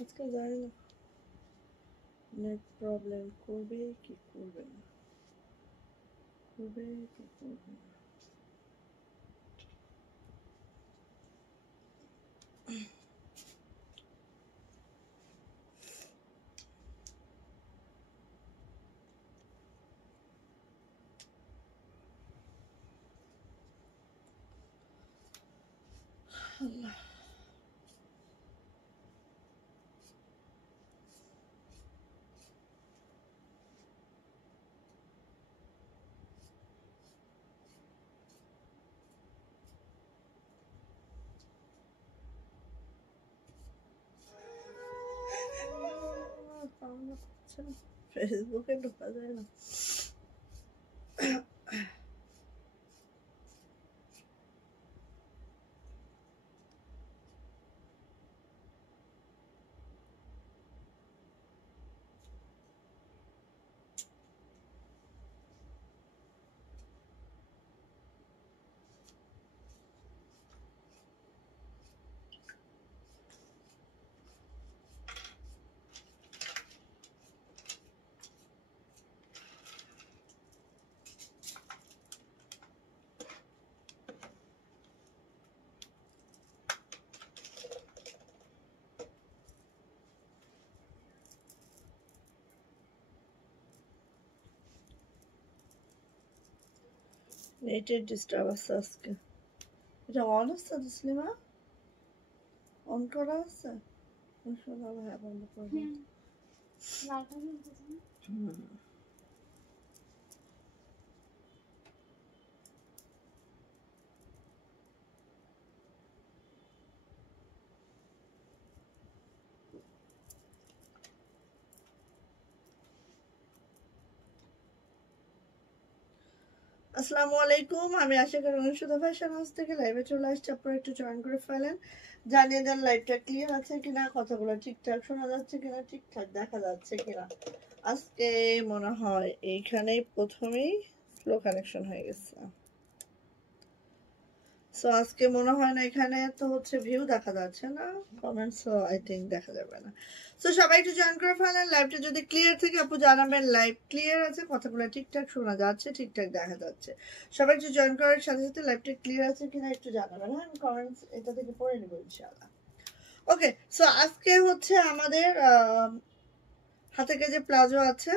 আজকে জানি না নেট প্রবলেম করবে কি করবে না, করবে কি করবে না। আল্লাহ, সামনে পাচ্ছে না, ফেসবুকে ঢোকা যায় না। নেটের ডিস্টার্ব আছে আজকে। এটা অন আছে তসলিমা, অন করা আছে? হ্যাঁ, বন্ধ করে দিন। আসসালামু আলাইকুম, আমি আশা করি অনুষদ ফ্যাশন হাউস থেকে লাইভে চলে আসছি। আপনারা একটু জয়েন করে ফেলেন, জানিয়ে দেন লাইভটা ক্লিয়ার আছে কিনা, কথাগুলো ঠিকঠাক শোনা যাচ্ছে কিনা, ঠিকঠাক দেখা যাচ্ছে কিনা। আজকে মনে হয় এইখানেই প্রথমেই স্লো কানেকশন হয়ে গেছে। সো আজকে মনে হয় না, এখানে তো হচ্ছে ভিউ দেখা যাচ্ছে না, কমেন্টস আই থিঙ্ক দেখা যাবে না। সো সবাই একটু জয়েন করে ফেলেন, লাইভটা যদি ক্লিয়ার থেকে আপু জানাবেন লাইভ ক্লিয়ার আছে, কথাগুলো ঠিকঠাক শোনা যাচ্ছে, ঠিকঠাক দেখা যাচ্ছে। সবাই একটু জয়েন করার সাথে সাথে লাইভটা ক্লিয়ার আছে কিনা একটু জানাবেন। হ্যাঁ, আমি কমেন্টস এটা থেকে পড়ে নেবো ইনশাআল্লাহ। ওকে, সো আজকে হচ্ছে আমাদের হাতে যে প্লাজো আছে,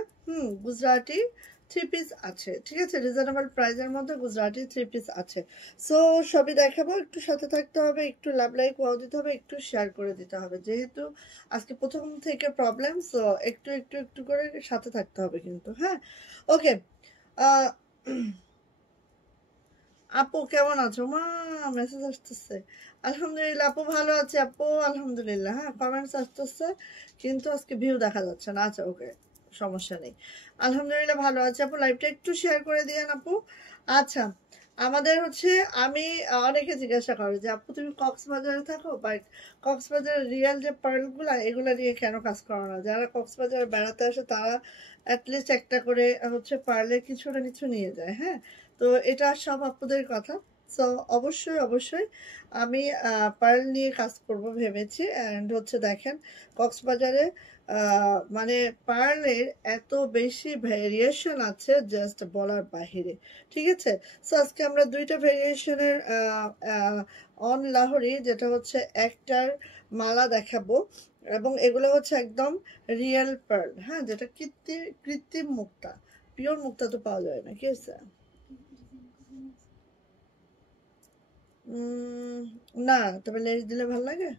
গুজরাটি থ্রি পিস আছে, ঠিক আছে, রিজনেবল প্রাইসের মধ্যে গুজরাটি থ্রি পিস আছে। সো সবই দেখাবো, একটু সাথে থাকতে হবে, একটু লাভ লাইক ওয়াও দিতে হবে, একটু শেয়ার করে দিতে হবে, যেহেতু আজকে প্রথম থেকে প্রবলেম। সো একটু একটু একটু করে সাথে থাকতে হবে কিন্তু। হ্যাঁ, ওকে। আপু কেমন আছো মা? মেসেজ আসতেছে। আলহামদুলিল্লাহ আপু ভালো আছে আপু, আলহামদুলিল্লাহ। হ্যাঁ, কমেন্টস আসতেছে কিন্তু আজকে ভিউ দেখা যাচ্ছে না। আচ্ছা ওকে, সমস্যা নেই, আলহামদুলিল্লাহ ভালো আছে আপু। লাইভটা একটু শেয়ার করে দিয়েন আপু। আচ্ছা, আমাদের হচ্ছে আমি অনেকে জিজ্ঞাসা করে যে আপু তুমি কক্সবাজারে থাকো, বাট কক্সবাজারের রিয়েল যে পার্লগুলা এগুলা নিয়ে কেন কাজ করো না? যারা কক্সবাজারে বেড়াতে আসে তারা অ্যাটলিস্ট একটা করে হচ্ছে পার্লের কিছু না কিছু নিয়ে যায়। হ্যাঁ, তো এটা সব আপুদের কথা। সো অবশ্যই অবশ্যই আমি পার্ল নিয়ে কাজ করব ভেবেছি। অ্যান্ড হচ্ছে দেখেন, কক্সবাজারে মানে পার্লের এত বেশি ভেরিয়েশন আছে জাস্ট বলার বাহিরে, ঠিক আছে। সো আজকে আমরা দুইটা ভেরিয়েশনের অন লাহোরি, যেটা হচ্ছে একটার মালা দেখাবো, এবং এগুলো হচ্ছে একদম রিয়েল পার্ল। হ্যাঁ, যেটা কৃত্রিম মুক্তা, পিওর মুক্তা তো পাওয়া যায় না, কি আছে? না, তবে লেস দিলে ভালো লাগে।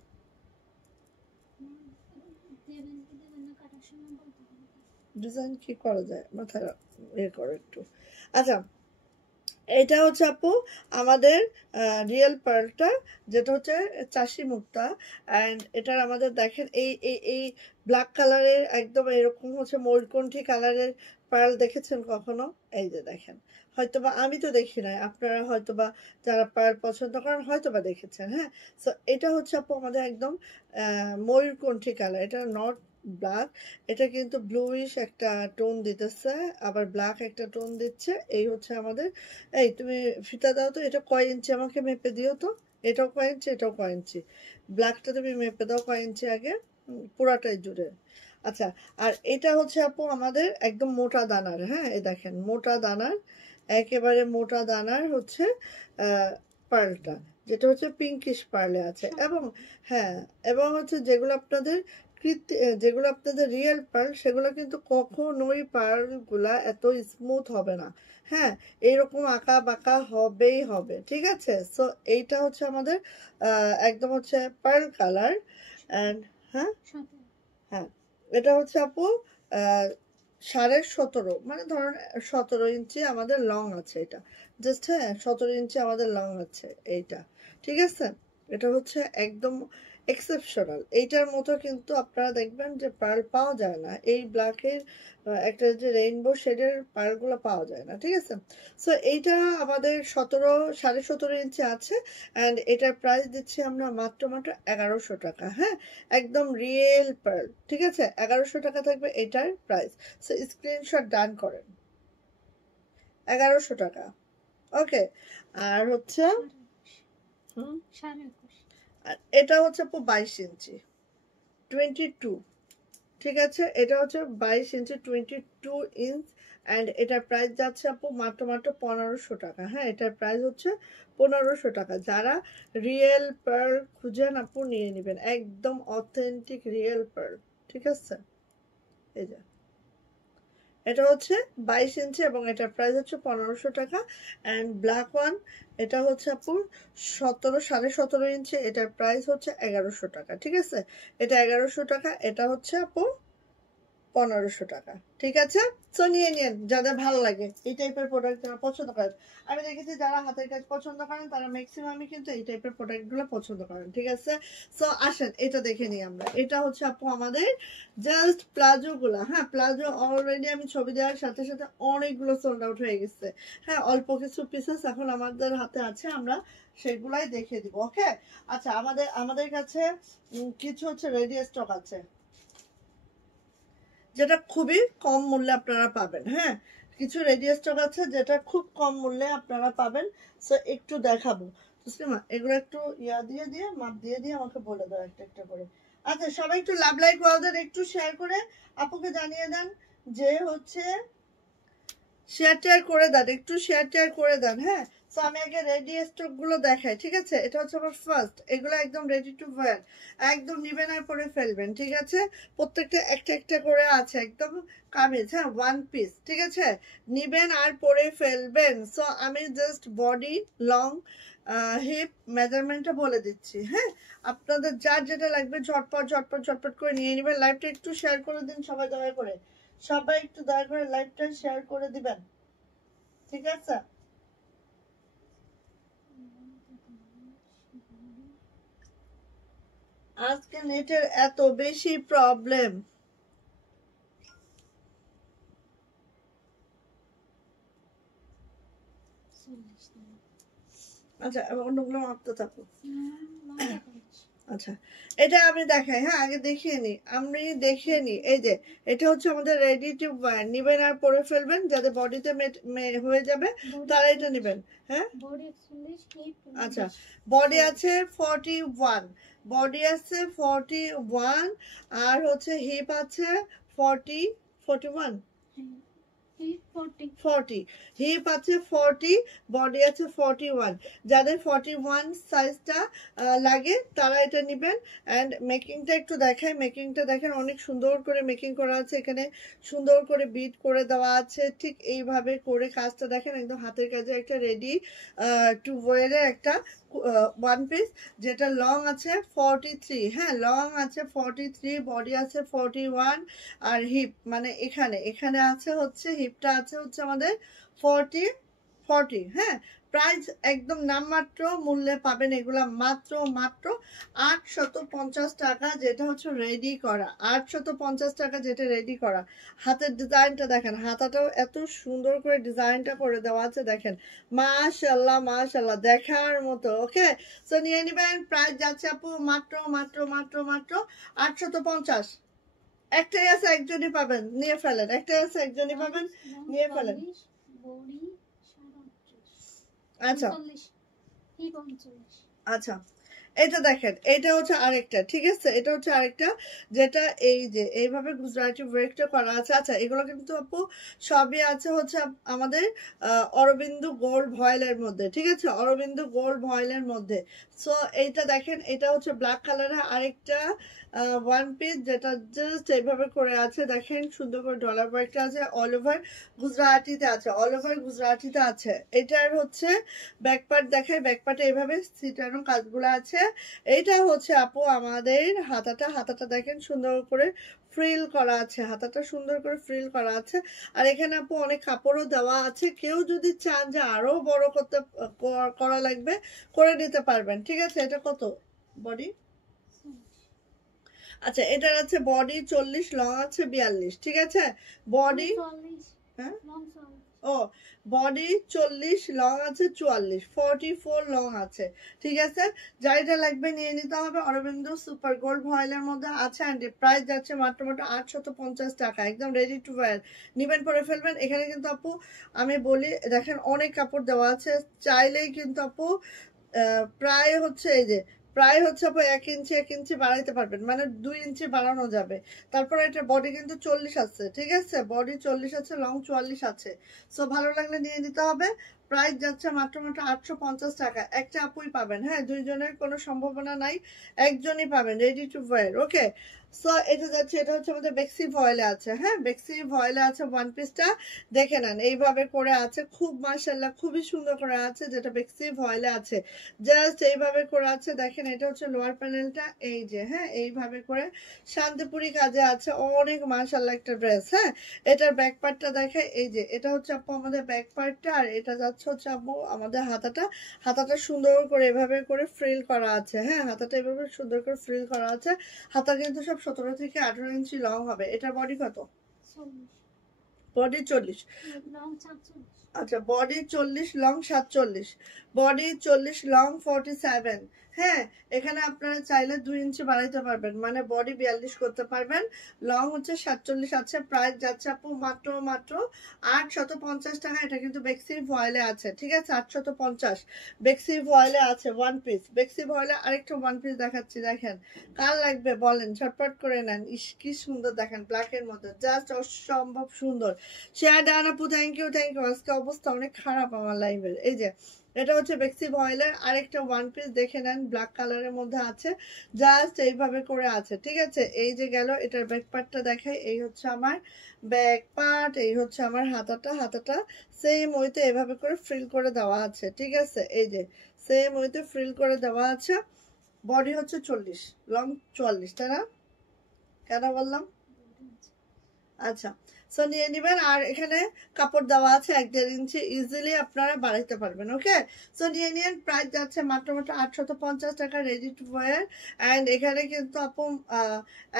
ডিজাইন কি করা যায়, মাথায় ইয়ে করো একটু। আচ্ছা, এটা হচ্ছে আপু আমাদের রিয়েল পার্লটা, যেটা হচ্ছে চাষি মুক্তা। অ্যান্ড এটার আমাদের দেখেন এই এই এই ব্ল্যাক কালারের একদম এরকম হচ্ছে ময়ূরকণ্ঠী কালারের পার্ল দেখেছেন কখনো? এই যে দেখেন, হয়তোবা আমি তো দেখি নাই, আপনারা হয়তোবা যারা পার্ল পছন্দ করেন হয়তোবা দেখেছেন। হ্যাঁ, সো এটা হচ্ছে আপু আমাদের একদম ময়ূরকণ্ঠী কালার, এটা নট ব্ল্যাক, এটা কিন্তু ব্লুইশ একটা টোন দিতেছে, আবার ব্ল্যাক একটা টোন দিচ্ছে। এই হচ্ছে আমাদের, এই তুমি ফিতা দাও তো, এটা কয় ইঞ্চি আমাকে মেপে দিও তো, এটাও কয় ইঞ্চি, এটাও কয় ইঞ্চি, ব্ল্যাকটা তুমি মেপে দাও কয় ইঞ্চি আগে, পুরাটাই জুড়ে। আচ্ছা, আর এটা হচ্ছে আপু আমাদের একদম মোটা দানার, হ্যাঁ এই দেখেন মোটা দানার, একেবারে মোটা দানার হচ্ছে পার্লটা, যেটা হচ্ছে পিঙ্কিশ পার্লে আছে। এবং হ্যাঁ, এবং হচ্ছে যেগুলো আপনাদের যেগুলো আপনাদের রিয়েল পার্ল, সেগুলো কিন্তু কখনোই পার্লগুলা এত স্মুথ হবে না, হ্যাঁ এইরকম আঁকা বাঁকা হবেই হবে, ঠিক আছে। সো এইটা হচ্ছে আমাদের একদম হচ্ছে পার্ল কালার। অ্যান্ড হ্যাঁ, হ্যাঁ এটা হচ্ছে আপু 17.5, মানে ধরুন 17 ইঞ্চি আমাদের লং আছে এটা, জাস্ট হ্যাঁ 17 ইঞ্চি আমাদের লং আছে এইটা, ঠিক আছে। এটা হচ্ছে একদম এক্সেপশনাল, এইটার মতো কিন্তু আপনারা দেখবেন যে পার্ল পাওয়া যায় না, এই ব্ল্যাকের একটা যে রেইনবো শেডের পার্লগুলো পাওয়া যায় না, ঠিক আছে। সো এইটা আমাদের 17.5 ইঞ্চি আছে, অ্যান্ড এটার প্রাইস দিচ্ছি আমরা মাত্র 1100 টাকা, হ্যাঁ একদম রিয়েল পার্ল, ঠিক আছে। 1100 টাকা থাকবে এটার প্রাইস। সো স্ক্রিনশট ডান করেন, 1100 টাকা, ওকে। আর হচ্ছে আর এটা হচ্ছে আপু 22 ইঞ্চি, 22, ঠিক আছে। এটা হচ্ছে 22 ইঞ্চি, 22 ইঞ্চ, অ্যান্ড এটার প্রাইস যাচ্ছে আপু মাত্র 1500 টাকা, হ্যাঁ এটার প্রাইস হচ্ছে 1500 টাকা। যারা রিয়েল পার্ল খুঁজেন আপু নিয়ে নেবেন, একদম অথেন্টিক রিয়েল পার্ল, ঠিক আছে। এই যে এটা হচ্ছে 22 ইঞ্চি এবং এটার প্রাইস হচ্ছে 1500 টাকা। অ্যান্ড ব্ল্যাক ওয়ান, এটা হচ্ছে আপুর 17.5 ইঞ্চি, এটার প্রাইস হচ্ছে 1100 টাকা, ঠিক আছে। এটা 1100 টাকা, এটা হচ্ছে আপু 1500 টাকা, ঠিক আছে। সো নিয়ে নিন যাদের ভালো লাগে এই টাইপের প্রোডাক্ট, যারা পছন্দ করেন। আমি দেখেছি যারা হাতের কাজ পছন্দ করেন তারা ম্যাক্সিমামই কিন্তু এই টাইপের প্রোডাক্টগুলো পছন্দ করেন, ঠিক আছে। সো আসেন এটা দেখে নিই আমরা। এটা হচ্ছে আপু আমাদের জাস্ট প্লাজোগুলো, হ্যাঁ প্লাজো অলরেডি আমি ছবি দেওয়ার সাথে সাথে অনেকগুলো সোল্ড আউট হয়ে গেছে, হ্যাঁ অল্প কিছু পিসেস এখন আমাদের হাতে আছে, আমরা সেগুলাই দেখিয়ে দিব, ওকে। আচ্ছা, আমাদের কাছে কিছু হচ্ছে রেডি স্টক আছে, যেটা খুবই কম মূল্যে আপনারা পাবেন, হ্যাঁ কিছু রেডি স্টক আছে যেটা খুব কম মূল্যে আপনারা পাবেন। সো একটু দেখাবো, তসলিমা এগুলো একটু ইয়া দিয়ে দিয়ে মাপ দিয়ে দিয়ে আমাকে বলে দাও একটা একটা করে। আচ্ছা, সবাই একটু লাভ লাইক ওয়াওদের একটু শেয়ার করে আপুকে জানিয়ে দেন যে হচ্ছে শেয়ার টেয়ার করে দেন, একটু শেয়ার টেয়ার করে দেন, হ্যাঁ। সো আমি আগে রেডি স্টক গুলো দেখাই, ঠিক আছে। এটা হচ্ছে আমার ফার্স্ট, এগুলো একদম রেডি টু ওয়্যার, একদম নিবেন আর পরে ফেলবেন, ঠিক আছে। প্রত্যেকটা একটা একটা করে আছে, একদম কামিজ, হ্যাঁ ওয়ান পিস, ঠিক আছে, নিবেন আর পরে ফেলবেন। সো আমি জাস্ট বডি, লং, হিপ মেজারমেন্টটা বলে দিচ্ছি, হ্যাঁ আপনাদের যার যেটা লাগবে ঝটপট ঝটপট ঝটপট করে নিয়ে নেবেন। লাইভটা একটু শেয়ার করে দিন সবাই দয়া করে, সবাই একটু দয়া করে লাইভটা শেয়ার করে দিবেন, ঠিক আছে। আজকে নেটের এত বেশি প্রবলেম। আচ্ছা, অন্যগুলো মাপতে থাকো। আচ্ছা, এটা আমি দেখাই, হ্যাঁ আগে দেখিয়ে নি, আমি দেখিয়ে নি। এই যে এটা হচ্ছে আমাদের রেডি টু ওয়্যার, নিবেন আর পরে ফেলবেন, যাদের বডিতে হয়ে যাবে তারা এটা নেবেন, হ্যাঁ। আচ্ছা, বডি আছে 41, বডি আছে 41, আর হচ্ছে হিপ আছে 41, 40, হিপ আছে 40, বডি আছে 41। যাদের 41 সাইজটা লাগে তারা এটা নেবেন। অ্যান্ড মেকিংটা একটু দেখায়, মেকিংটা দেখেন অনেক সুন্দর করে মেকিং করা আছে, এখানে সুন্দর করে বিট করে দেওয়া আছে, ঠিক এইভাবে করে কাজটা দেখেন, একদম হাতের কাজে একটা রেডি টু ওয়্যারের একটা ওয়ান পিস, যেটা লং আছে 43, হ্যাঁ লং আছে 43, বডি আছে 41, আর হিপ মানে এখানে এখানে আছে হচ্ছে হিপটা আছে হচ্ছে আমাদের 40, হ্যাঁ। প্রাইস একদম নামমাত্র মূল্যে পাবেন এগুলা, মাত্র মাত্র 850 টাকা, যেটা হচ্ছে রেডি করা, 850 টাকা যেটা রেডি করা। হাতের ডিজাইনটা দেখেন, হাতাটাও এত সুন্দর করে ডিজাইনটা করে দেওয়া আছে, দেখেন মাশাল্লাহ মাশাল্লাহ, দেখার মতো, ওকে। সো নিয়ে নেবেন, প্রাইস যাচ্ছে আপু মাত্র মাত্র মাত্র মাত্র 850, একটাই আছে, একজনই পাবেন, নিয়ে ফেলেন। একটাই আছে, একজনই পাবেন, নিয়ে ফেলেন। আচ্ছা আচ্ছা, এটা দেখেন, এটা হচ্ছে আরেকটা, ঠিক আছে, এটা হচ্ছে আরেকটা, যেটা এই যে এইভাবে গুজরাটি ওয়ার্কটা করা আছে। আচ্ছা, এগুলো কিন্তু আপু সবই আছে হচ্ছে আমাদের অরবিন্দু গোল্ড ভয়েলের মধ্যে, ঠিক আছে, অরবিন্দু গোল্ড ভয়েলের মধ্যে। সো এইটা দেখেন, এটা হচ্ছে ব্ল্যাক কালারের আরেকটা ওয়ান পিস, যেটা জাস্ট এইভাবে করে আছে, দেখেন সুন্দর করে ডলার ওয়ার্কটা আছে, অল ওভার গুজরাটিতে আছে, অল ওভার গুজরাটিতে আছে। এটার হচ্ছে ব্যাকপার্ট দেখায়, ব্যাকপার্টে এইভাবে সিটানো কাজগুলো আছে। এইটা হচ্ছে আপু আমাদের হাতাটা, হাতাটা দেখেন সুন্দর করে ফ্রিল করা আছে, হাতাটা সুন্দর করে ফ্রিল করা আছে। আর এখানে আপু অনেক কাপড়ও দেওয়া আছে, কেউ যদি চান যে আরো বড় করতে করা লাগবে করে নিতে পারবেন, ঠিক আছে। এটা কত বডি? আচ্ছা, এটার আছে বডি 40, লং আছে 42, ঠিক আছে। বডি, হ্যাঁ ও, বডি 40, লং আছে 44, 44 লং আছে, ঠিক আছে। যাইটা লাগবে নিয়ে নিতে হবে। অরবিন্দু সুপার গোল্ড ভয়েলের মধ্যে আছে, অ্যান্ড প্রাইস যাচ্ছে মাত্র 850 টাকা, একদম রেডি টু ওয়্যার, নিবেন পরে ফেলবেন। এখানে কিন্তু আপু আমি বলি, দেখেন অনেক কাপড় দেওয়া আছে, চাইলেই কিন্তু আপু প্রায় হচ্ছে এই যে প্রায় হচ্ছে আপু 1 ইঞ্চি বাড়াইতে পারবেন, মানে 2 ইঞ্চি বাড়ানো যাবে। তারপরে এটা বডি কিন্তু 40 আছে, ঠিক আছে, বডি 40 আছে, লং 44 আছে। সো ভালো লাগলে নিয়ে নিতে হবে। প্রাইস যাচ্ছে মাত্র 850 টাকা, একটা আপুই পাবেন, হ্যাঁ, দুইজনের কোনো সম্ভাবনা নাই, একজনই পাবেন, ready to wire. Okay, so এটা যাচ্ছে, এটা হচ্ছে আমাদের বেক্সি ভয়েলে আছে, হ্যাঁ, বেক্সি ভয়েলে আছে ওয়ান পিসটা, দেখে নেন এইভাবে করে আছে, খুব মাশাআল্লাহ খুবই সুন্দর করে আছে, যেটা বেক্সি ভয়েলে আছে, জাস্ট এইভাবে করে আছে। দেখেন এটা হচ্ছে লোয়ার প্যানেলটা, এই যে, হ্যাঁ, এইভাবে করে শান্তিপুরি কাজে আছে, অনেক মাশাআল্লাহ একটা ড্রেস। হ্যাঁ, এটার ব্যাক পার্টটা দেখে, এই যে এটা হচ্ছে আপু আমাদের ব্যাক পার্টটা, আর এটা যাচ্ছে হচ্ছে আপু আমাদের হাতাটা, হাতাটা সুন্দর করে এভাবে করে ফ্রিল করা আছে, হ্যাঁ, হাতাটা এভাবে সুন্দর করে ফ্রিল করা আছে। হাতা কিন্তু সব 17 থেকে 18 ইঞ্চি লং হবে। এটার বডি কত? বডি 40, আচ্ছা, বডি 40, লং 47, বডি 40, লং 47। হ্যাঁ, এখানে আপনারা চাইলে 2 ইঞ্চি বাড়াইতে পারবেন, মানে বডি 42 করতে পারবেন, লং হচ্ছে 47 আছে। প্রাইস যাচ্ছে আপু মাত্র 850 টাকা। এটা কিন্তু বেক্সি ভয়েলে আছে, ঠিক আছে, 850 বেক্সি ভয়েলে আছে ওয়ান পিস। বেক্সি ভয়েলে আরেকটা ওয়ান পিস দেখাচ্ছি, দেখেন কার লাগবে বলেন, ঝটপট করে নেন। ইস কি সুন্দর, দেখেন ব্ল্যাকের মধ্যে, জাস্ট অসম্ভব সুন্দর। শেয়ার ডান আপু, থ্যাংক ইউ, থ্যাংক ইউ। আজকে অবস্থা অনেক খারাপ আমার লাইভের। এই যে এটা হচ্ছে বেক্সি ভয়েলের আরেকটা ওয়ান পিস, দেখে নেন ব্ল্যাক কালারের মধ্যে আছে, জাস্ট এইভাবে করে আছে, ঠিক আছে। এই যে গেল, এটার ব্যাক পার্টটা দেখাই, এই হচ্ছে আমার ব্যাক পার্ট, এই হচ্ছে আমার হাতাটা, হাতাটা সেম ওইতে এভাবে করে ফ্রিল করে দেওয়া আছে, ঠিক আছে, এই যে সেম ওইতে ফ্রিল করে দেওয়া আছে। বডি হচ্ছে 40, লং 44, তাই না? কেন বললাম? আচ্ছা, সো নিয়ে নেবেন। আর এখানে কাপড় দেওয়া আছে 1.5 ইঞ্চি, ইজিলি আপনারা বাড়াইতে পারবেন। ওকে, সো নিয়ে নিন। প্রাইস যাচ্ছে মাত্র 850 টাকা, রেডি টু ওয়্যার। অ্যান্ড এখানে কিন্তু আপু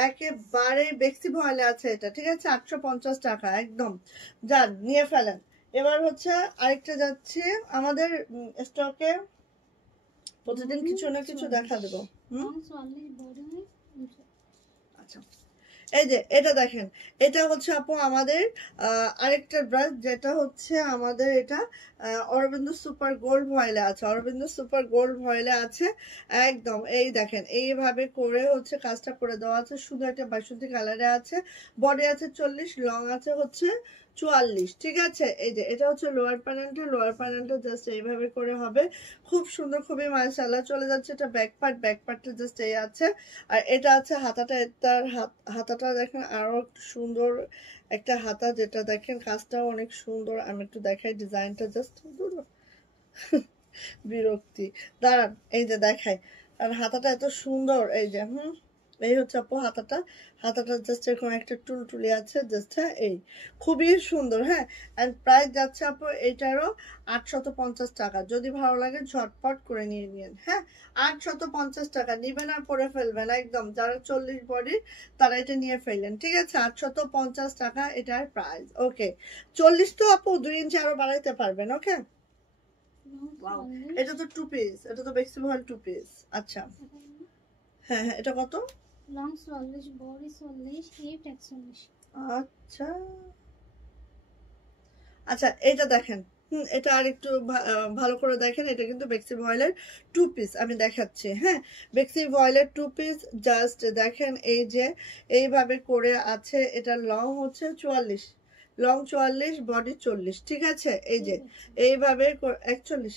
একেবারে বেক্সি ভয়েলে আছে এটা, ঠিক আছে, 850 টাকা একদম। যান নিয়ে ফেলেন। এবার হচ্ছে আরেকটা যাচ্ছে আমাদের স্টকে, প্রতিদিন কিছু না কিছু দেখা দেবো। আচ্ছা, এই যে এটা দেখেন, এটা হচ্ছে আপু আমাদের আরেকটা ড্রেস, যেটা হচ্ছে আমাদের এটা অরবিন্দু সুপার গোল্ড ভয়েলে আছে, অরবিন্দু সুপার গোল্ড ভয়েলে আছে একদম। এই দেখেন এইভাবে করে হচ্ছে কাজটা করে দেওয়া আছে, শুধু একটা বাসন্তী কালারে আছে, বডি আছে 40, লং আছে হচ্ছে 44, ঠিক আছে। এই যে এটা হচ্ছে লোয়ার প্যানেলটা, লোয়ার প্যানেলটা জাস্ট এইভাবে করে হবে, খুব সুন্দর, খুবই মাশাআল্লাহ। চলে যাচ্ছে এটা ব্যাক পার্ট, ব্যাক পার্টটা জাস্ট এই আছে। আর এটা আছে হাতাটা, তার হাতাটা দেখেন আরো একটু সুন্দর একটা হাতা, যেটা দেখেন কাজটাও অনেক সুন্দর। আমি একটু দেখাই ডিজাইনটা, জাস্ট বিরক্তি, দাঁড়ান, এই যে দেখাই। আর হাতাটা এত সুন্দর, এই যে এই হচ্ছে আপু হাতাটা, হাতাটা জাস্ট এরকম একটা টুলটুলি আছে, জাস্ট, হ্যাঁ, এই খুবই সুন্দর। হ্যাঁ, অ্যান্ড প্রাইস যাচ্ছে আপু এটারও 850 টাকা। যদি ভালো লাগে ঝটপট করে নিয়ে নিন। হ্যাঁ, 850 টাকা নিবেন আর পরে ফেলবেন একদম। যারা 40 বডি তারা এটা নিয়ে ফেললেন, ঠিক আছে, 850 টাকা এটার প্রাইস। ওকে, 40 তো আপু 2 ইঞ্চি আরো বাড়াইতে পারবেন। ওকে, এটা তো টু পিস, এটা তো বেক্সি ভয়েল টু পিস। আচ্ছা, হ্যাঁ হ্যাঁ, এটা কত? Long 44, body 40, hip 41। আচ্ছা আচ্ছা, এটা দেখেন, এটা আর একটু ভালো করে দেখেন। এটা কিন্তু বেক্সি ভয়েলের 2 পিস আমি দেখাচ্ছি। হ্যাঁ, বেক্সি ভয়েলের 2 পিস, জাস্ট দেখেন এই যে এইভাবে করে আছে। এটা লং হচ্ছে 44, লং 44, বডি 40, ঠিক আছে। এই যে এইভাবে 41,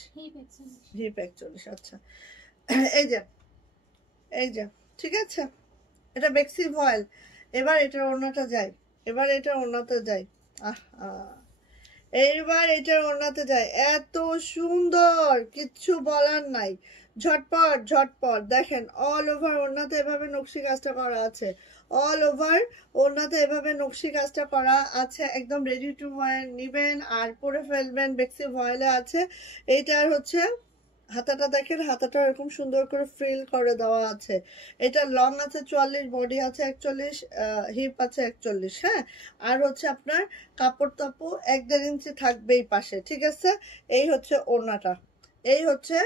হিপ 41। আচ্ছা এই যে এই যে, ঠিক আছে, এটা বেক্সি ভয়েল। এবার এটার ওড়নাটা যাই, এবার এটার ওড়নাতে যাই। এইবার এটার ওড়নাতে যায়, এত সুন্দর, কিচ্ছু বলার নাই। ঝটপট ঝটপট দেখেন, অল ওভার ওড়নাতে এভাবে নকশি কাজটা করা আছে, অল ওভার ওড়নাতে এভাবে নকশি কাজটা করা আছে। একদম রেডি টু ওয়্যার, নিবেন আর পরে ফেলবেন। বেক্সি ভয়েলে আছে। এইটার হচ্ছে হাতাটা দেখেন, হাতাটা এরকম সুন্দর করে ফ্রিল করে দেওয়া আছে। এটা লং আছে 44, বডি আছে 41, হিপ আছে 41। হ্যাঁ, আর হচ্ছে আপনার কাপড় তাপু 1.5 ইঞ্চি থাকবে এই পাশে, ঠিক আছে। এই হচ্ছে ওড়নাটা, এই হচ্ছে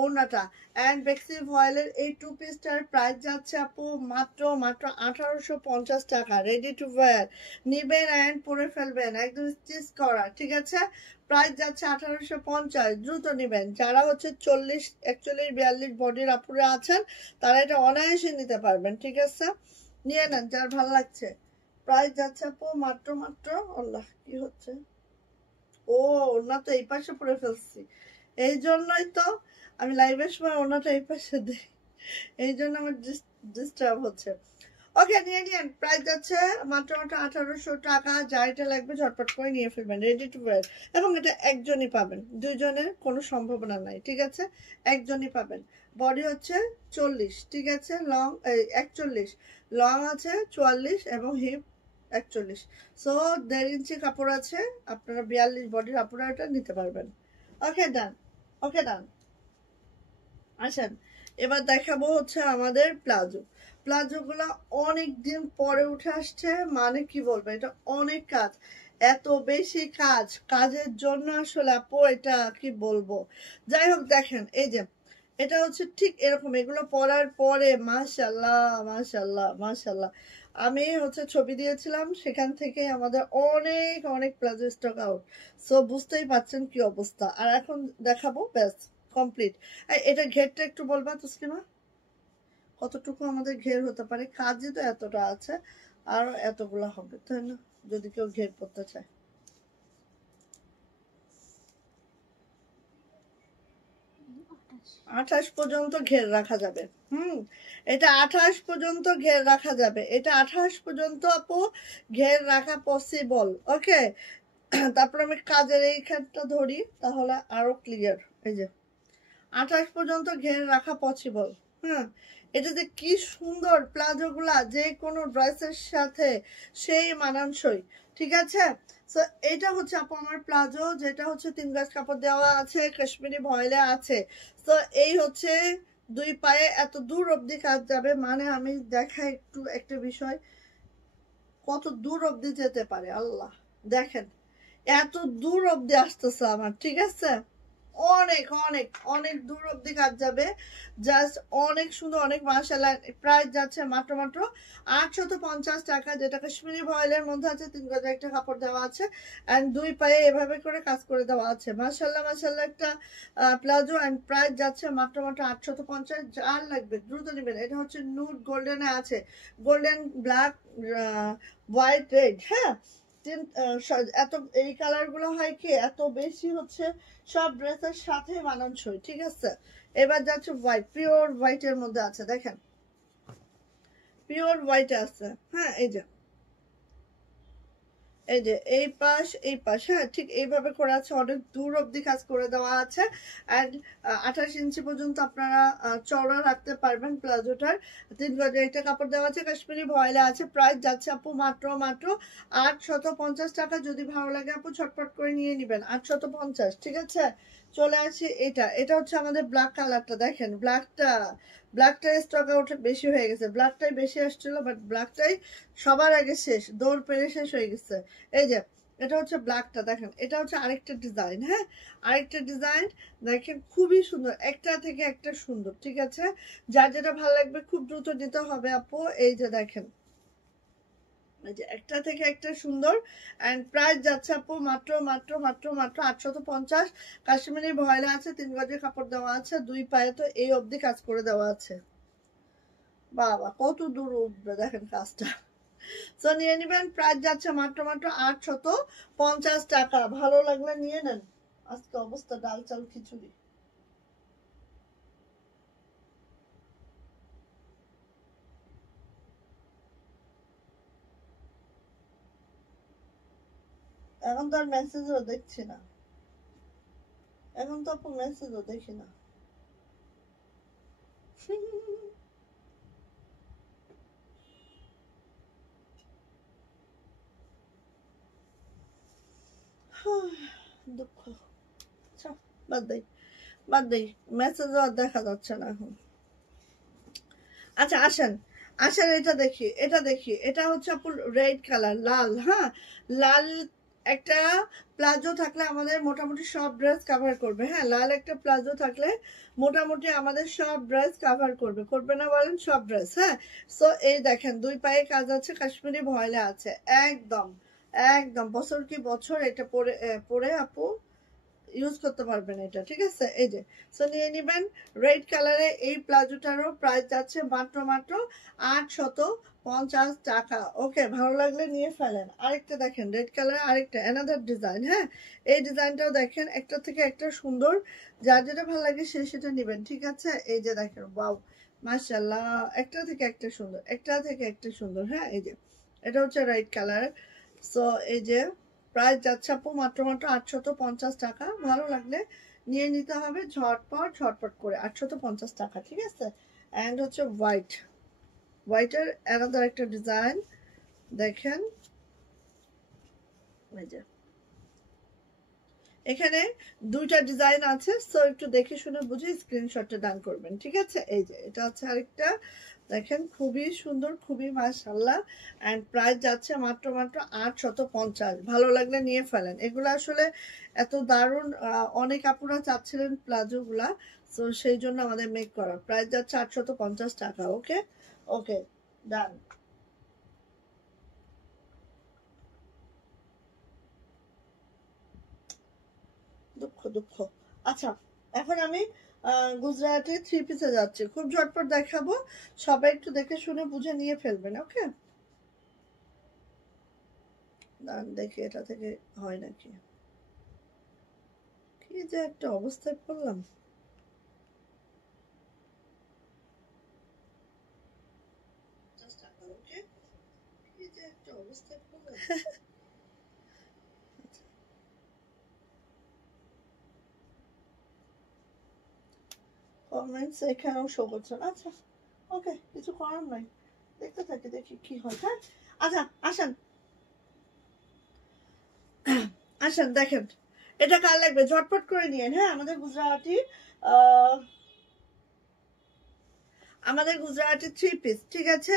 ওড়নাটা। অ্যান্ড বেক্সি ভয়েলের এই 2 পিসটার প্রাইস যাচ্ছে আপু মাত্র 1850 টাকা। রেডি টু ওয়্যার, নিবেন অ্যান্ড পরে ফেলবেন, একদম স্টিচ করা, ঠিক আছে। প্রাইস যাচ্ছে 1850, দ্রুত নেবেন। যারা হচ্ছে 40, 41, 42 বডির আপুরা আছেন তারা এটা অনায়াসে নিতে পারবেন, ঠিক আছে। নিয়ে নেন যার ভালো লাগছে। প্রাইস যাচ্ছে আপু মাত্র আল্লাহ কি হচ্ছে, ও ওনা তো এই পাশে পরে ফেলছি, এই জন্যই তো আমি লাইভের সময় ওনাটা এই পাশে দিই, এই জন্য আমার ডিস্টার্ব হচ্ছে। ওকে, নিয়ে নিন। প্রাইস যাচ্ছে মাত্র 1800 টাকা। যার এটা লাগবে ঝটপট করে নিয়ে ফেলবেন, রেডি টু ওয়্যার। এবং এটা একজনই পাবেন, দুইজনের কোনো সম্ভাবনা নাই, ঠিক আছে। একজনই পাবেন। বডি হচ্ছে 40, ঠিক আছে, লং 41, লং আছে 44 এবং হিপ 41। সো 1.5 ইঞ্চি কাপড় আছে, আপনারা 42 বডির আপুরা এটা নিতে পারবেন। ওকে ডান, ওকে ডান। আসেন এবার দেখাবো হচ্ছে আমাদের প্লাজো। প্লাজোগুলো অনেক দিন পরে উঠে আসছে, মানে কি বলবো, এটা অনেক কাজ, এত বেশি কাজ, কাজের জন্য আসলে আপু এটা কি বলবো। যাই হোক দেখেন, এই যে এটা হচ্ছে ঠিক এরকম, এগুলো পরার পরে মাশাল্লাহ মাশাল্লাহ মাশাল্লাহ। আমি হচ্ছে ছবি দিয়েছিলাম, সেখান থেকে আমাদের অনেক অনেক প্লাজো স্টক আউট। সো বুঝতেই পারছেন কি অবস্থা। আর এখন দেখাবো, ব্যাস কমপ্লিট। এটা ঘেরটা একটু বলবা তসলিমা, কতটুকু আমাদের ঘের হতে পারে? কাজই তো এতটা আছে, আরো এতগুলো হবে, তাই না, যদি কেউ ঘের করতে চায়। 28 পর্যন্ত ঘের রাখা যাবে। এটা 28 পর্যন্ত ঘের রাখা যাবে, এটা 28 পর্যন্ত আপু ঘের রাখা পসিবল। ওকে, তারপর আমি কাজের এইখানটা ধরি, তাহলে আরো ক্লিয়ার। এই যে 28 পর্যন্ত ঘের রাখা পসিবল। এটা যে কি সুন্দর প্লাজো গুলা, যে কোনো ড্রেসের সাথে সেই মানানসই, ঠিক আছে। সো এটা হচ্ছে আপু আমার প্লাজো, যেটা হচ্ছে 3 গজ কাপড় দেওয়া আছে, কাশ্মীরি ভয়েলে আছে। তো এই হচ্ছে দুই পায়ে এত দূর অবধি কাজ যাবে, মানে আমি দেখাই একটু একটা বিষয়, কত দূর অবধি যেতে পারে আল্লাহ। দেখেন এত দূর অবধি আসতেছে আমার, ঠিক আছে, অনেক অনেক অনেক দূর অবধি কাজ যাবে, জাস্ট অনেক সুন্দর, অনেক মাশাআল্লাহ। প্রাইস যাচ্ছে মাত্র 850 টাকা, যেটা কাশ্মীরি ভয়েলের মধ্যে আছে, 3 গজ একটা কাপড় দেওয়া আছে, অ্যান্ড দুই পায়ে এভাবে করে কাজ করে দেওয়া আছে। মাশাআল্লাহ মাশাআল্লাহ একটা প্লাজো, অ্যান্ড প্রাইস যাচ্ছে মাত্র 850। যার লাগবে দ্রুত নেবেন। এটা হচ্ছে নুড গোল্ডেনে আছে, গোল্ডেন, ব্ল্যাক, হোয়াইট, রেড। হ্যাঁ, এত এই কালার গুলো হয় কি এত বেশি হচ্ছে সব ড্রেসের সাথে মানানসই, ঠিক আছে। এবার যাচ্ছে হোয়াইট, পিওর হোয়াইটের মধ্যে আছে, দেখেন পিওর হোয়াইট আছে। হ্যাঁ, এই যে এই যে এই পাশ এই পাশ, হ্যাঁ ঠিক এইভাবে করে আছে, অনেক দূর অবধি কাজ করে দেওয়া আছে। অ্যান্ড 28 ইঞ্চি পর্যন্ত আপনারা চওড়া রাখতে পারবেন প্লাজোটার। 3 গজে একটা কাপড় দেওয়া আছে, কাশ্মীরি ভয়েলে আছে। প্রাইস যাচ্ছে আপু মাত্র 850 টাকা। যদি ভালো লাগে আপু ছটপট করে নিয়ে নেবেন, 850, ঠিক আছে। চলে আসি এটা, এটা হচ্ছে আমাদের ব্ল্যাক কালারটা, দেখেন ব্ল্যাকটাই স্টক আউট বেশি হয়ে গেছে, ব্ল্যাকটাই বেশি আসছিল, বাট ব্ল্যাকটাই সবার আগে শেষ, দৌড় পেরে শেষ হয়ে গেছে। এই যে এটা হচ্ছে ব্ল্যাকটা, দেখেন এটা হচ্ছে আরেকটা ডিজাইন। হ্যাঁ, আরেকটা ডিজাইন দেখেন, খুবই সুন্দর, একটা থেকে একটা সুন্দর। ঠিক আছে, যার যেটা ভালো লাগবে খুব দ্রুত নিতে হবে আপু। এই যে দেখেন, এই যে একটা থেকে একটা সুন্দর। অ্যান্ড প্রাইস যাচ্ছে আপু মাত্র মাত্র মাত্র মাত্র 850। কাশ্মীরি ভয়লা আছে, 3 গজের কাপড় দেওয়া আছে, 2 পায়ে তো এই অবধি কাজ করে দেওয়া আছে। বাবা কত দূর উঠবে দেখেন কাজটা। তো নিয়ে নিবেন, প্রাইস যাচ্ছে মাত্র মাত্র 850 টাকা। ভালো লাগলে নিয়ে নেন। আজকে অবস্থা ডাল চাল খিচুড়ি। এখন তো আর মেসেজও দেখছি না, এখন তো আপু মেসেজও দেখি না। দুঃখ। আচ্ছা, বাদ দেই বাদ দেই, মেসেজও আর দেখা যাচ্ছে না এখন। আচ্ছা আসেন, আসেন এটা দেখি, এটা দেখি। এটা হচ্ছে আপু রেড কালার, লাল। হ্যাঁ, লাল একটা প্লাজো থাকলে আমাদের মোটামুটি সব ড্রেস কভার করবে। হ্যাঁ, লাল একটা প্লাজো থাকলে মোটামুটি আমাদের সব ড্রেস কভার করবে, করবে না বলেন? সব ড্রেস। হ্যাঁ, সো এই দেখেন 2 পায়ে কাজ আছে, কাশ্মীরি ভয়লা আছে, একদম একদম বছর কি বছর এটা পরে পরে আপু ইউজ করতে পারবেন এটা। ঠিক আছে, এই যে সো নিয়ে নিবেন। রেড কালারে এই প্লাজোটারও প্রাইস যাচ্ছে মাত্র মাত্র 850 টাকা। ওকে, ভালো লাগলে নিয়ে ফেলেন। আরেকটা দেখেন, রেড কালার আরেকটা অ্যানাদার ডিজাইন। হ্যাঁ, এই ডিজাইনটাও দেখেন, একটা থেকে একটা সুন্দর। যার যেটা ভালো লাগে সে সেটা নেবেন। ঠিক আছে, এই যে দেখেন, ওয়াও মাশাআল্লাহ, একটা থেকে একটা সুন্দর, একটা থেকে একটা সুন্দর। হ্যাঁ, এই যে এটা হচ্ছে রেড কালার। সো এই যে প্রাইস যাচ্ছে আপু মাত্র মাত্র 850 টাকা। ভালো লাগলে নিয়ে নিতে হবে ঝটপট ঝটপট করে, 850 টাকা। ঠিক আছে, অ্যান্ড হচ্ছে হোয়াইট, হোয়াইটের অ্যানাদার একটা ডিজাইন দেখেন। এই যে এখানে 2টা ডিজাইন আছে, সো একটু দেখে শুনে বুঝে স্ক্রিনশটটা ডান করবেন। ঠিক আছে, এই যে এটা হচ্ছে আরেকটা দেখেন, খুবই সুন্দর, খুবই মাশাআল্লাহ। অ্যান্ড প্রাইস যাচ্ছে মাত্র মাত্র 850। ভালো লাগলে নিয়ে ফেলেন। এগুলো আসলে এত দারুণ, অনেক আপুরা চাচ্ছিলেন প্লাজোগুলা, সো সেই জন্য আমাদের মেক করা। প্রাইস যাচ্ছে 850 টাকা। ওকে ওকে, ডান। দুঃখ দুঃখ। আচ্ছা, এখন আমি গুজরাটি 3 পিসে যাচ্ছি, খুব ঝটপট দেখাবো। সবাই একটু দেখে শুনে বুঝে নিয়ে ফেলবেন। ওকে, দেখি এটা থেকে হয় নাকি। কি যে একটা অবস্থায় পড়লাম। ওকে, কি যে একটা অবস্থায় পড়লাম। কমেন্টস এখানেও শো করছে না। আচ্ছা ওকে, কিছু করার নাই, দেখতে থাকি দেখি কি হয়। হ্যাঁ, আচ্ছা আসেন, আসেন দেখেন, এটা কার লাগবে ঝটপট করে নিয়েন। হ্যাঁ, আমাদের গুজরাটি আমাদের গুজরাটি 3 পিস। ঠিক আছে,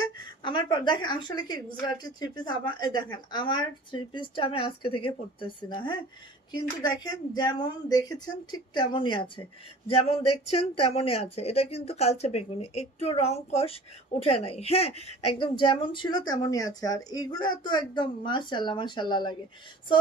আমার দেখেন আসলে কি গুজরাটি 3 পিস আমার, দেখেন আমার 3 পিসটা আমি আজকে থেকে পড়তেছি না। হ্যাঁ, কিন্তু দেখেন যেমন দেখেছেন ঠিক তেমনই আছে, যেমন দেখছেন তেমনই আছে। এটা কিন্তু কালচে বেগুনি, একটু রং কষ উঠে নাই। হ্যাঁ, একদম যেমন ছিল তেমনই আছে। আর এইগুলো তো একদম মাশাআল্লাহ মাশাআল্লাহ লাগে। সো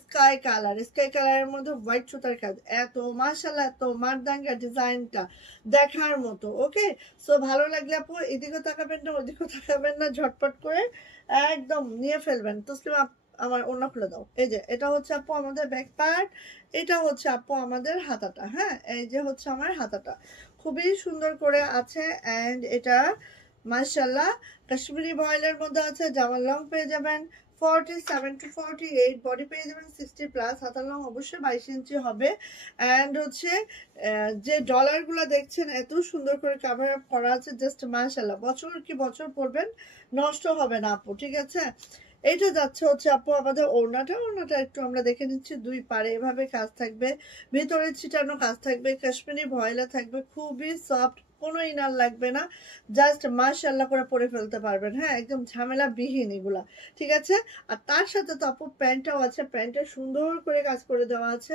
স্কাই কালার, স্কাই কালারের মধ্যে হোয়াইট সুতার কাজ, এত মাশাআল্লাহ, এত মারদাঙ্গা ডিজাইনটা দেখার মতো। ওকে, সো ভালো লাগলে আপু এদিকেও তাকাবেন না ওদিকেও তাকাবেন না, ঝটপট করে একদম নিয়ে ফেলবেন। তসলিমা আমার ওড়না খুলে দাও। এই যে এটা হচ্ছে আপু আমাদের ব্যাক পার্ট, এটা হচ্ছে আপু আমাদের হাতাটা। হ্যাঁ, এই যে হচ্ছে আমার হাতাটা, খুবই সুন্দর করে আছে। অ্যান্ড এটা মাশাআল্লাহ কাশ্মীরি বয়েলের মধ্যে আছে। জামার লং পেয়ে যাবেন 47 to 48, বডি পেয়ে যাবেন 60+, হাতার লং অবশ্যই 22 ইঞ্চি হবে। অ্যান্ড হচ্ছে যে ডলারগুলো দেখছেন এত সুন্দর করে কভার আপ করা আছে, জাস্ট মাশাআল্লাহ, বছর কি বছর পরবেন, নষ্ট হবে না আপু। ঠিক আছে, এইটা যাচ্ছে হচ্ছে আপু আমাদের ওড়নাটা। ওড়নাটা একটু আমরা দেখে নিচ্ছি, 2 পারে এভাবে কাজ থাকবে, ভিতরে ছিটানো কাজ থাকবে, কাশ্মীরি ভয়লা থাকবে, খুবই সফট কোনো ইনার লাগবে না, জাস্ট মাশাআল্লাহ করে পরে ফেলতে পারবেন। হ্যাঁ, একদম ঝামেলাবিহীন এগুলা, ঠিক আছে। আর তার সাথে তো আপু প্যান্টটাও আছে, প্যান্টটা সুন্দর করে কাজ করে দেওয়া আছে,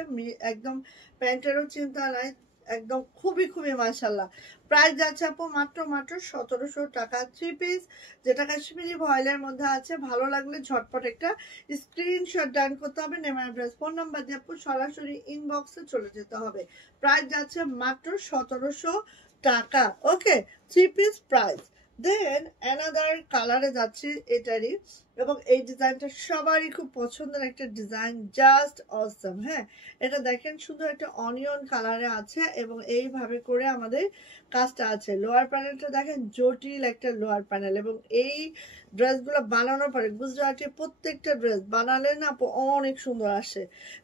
একদম প্যান্টেরও চিন্তা নাই, একদম খুবই খুবই মাশাআল্লাহ। প্রাইস যাচ্ছে আপু মাত্র 1700 টাকা। 3 পিস, যেটা কাশ্মীরি ভয়েলের মধ্যে আছে। ভালো লাগলে ঝটপট একটা স্ক্রিনশট ডান করতে হবে, নেম অ্যাড্রেস ফোন নাম্বার দিয়ে আপু সরাসরি ইনবক্সে চলে যেতে হবে। প্রাইস যাচ্ছে মাত্র 1700 টাকা। ওকে, 3 পিস প্রাইস। দেন অ্যানাদার কালারে যাচ্ছে এটারই, এবং এই ডিজাইনটা সবারই খুব পছন্দের একটা ডিজাইন, জাস্ট অসম। হ্যাঁ, এটা দেখেন সুন্দর একটা অনিয়ন কালারে আছে, এবং এইভাবে করে আমাদের কাজটা আছে। লোয়ার প্যানেলটা দেখেন জটিল একটা লোয়ার প্যানেল, এবং এই ড্রেসগুলো বানানোর পরে গুজরাটি প্রত্যেকটা ড্রেস বানালে না আপু অনেক সুন্দর আসে।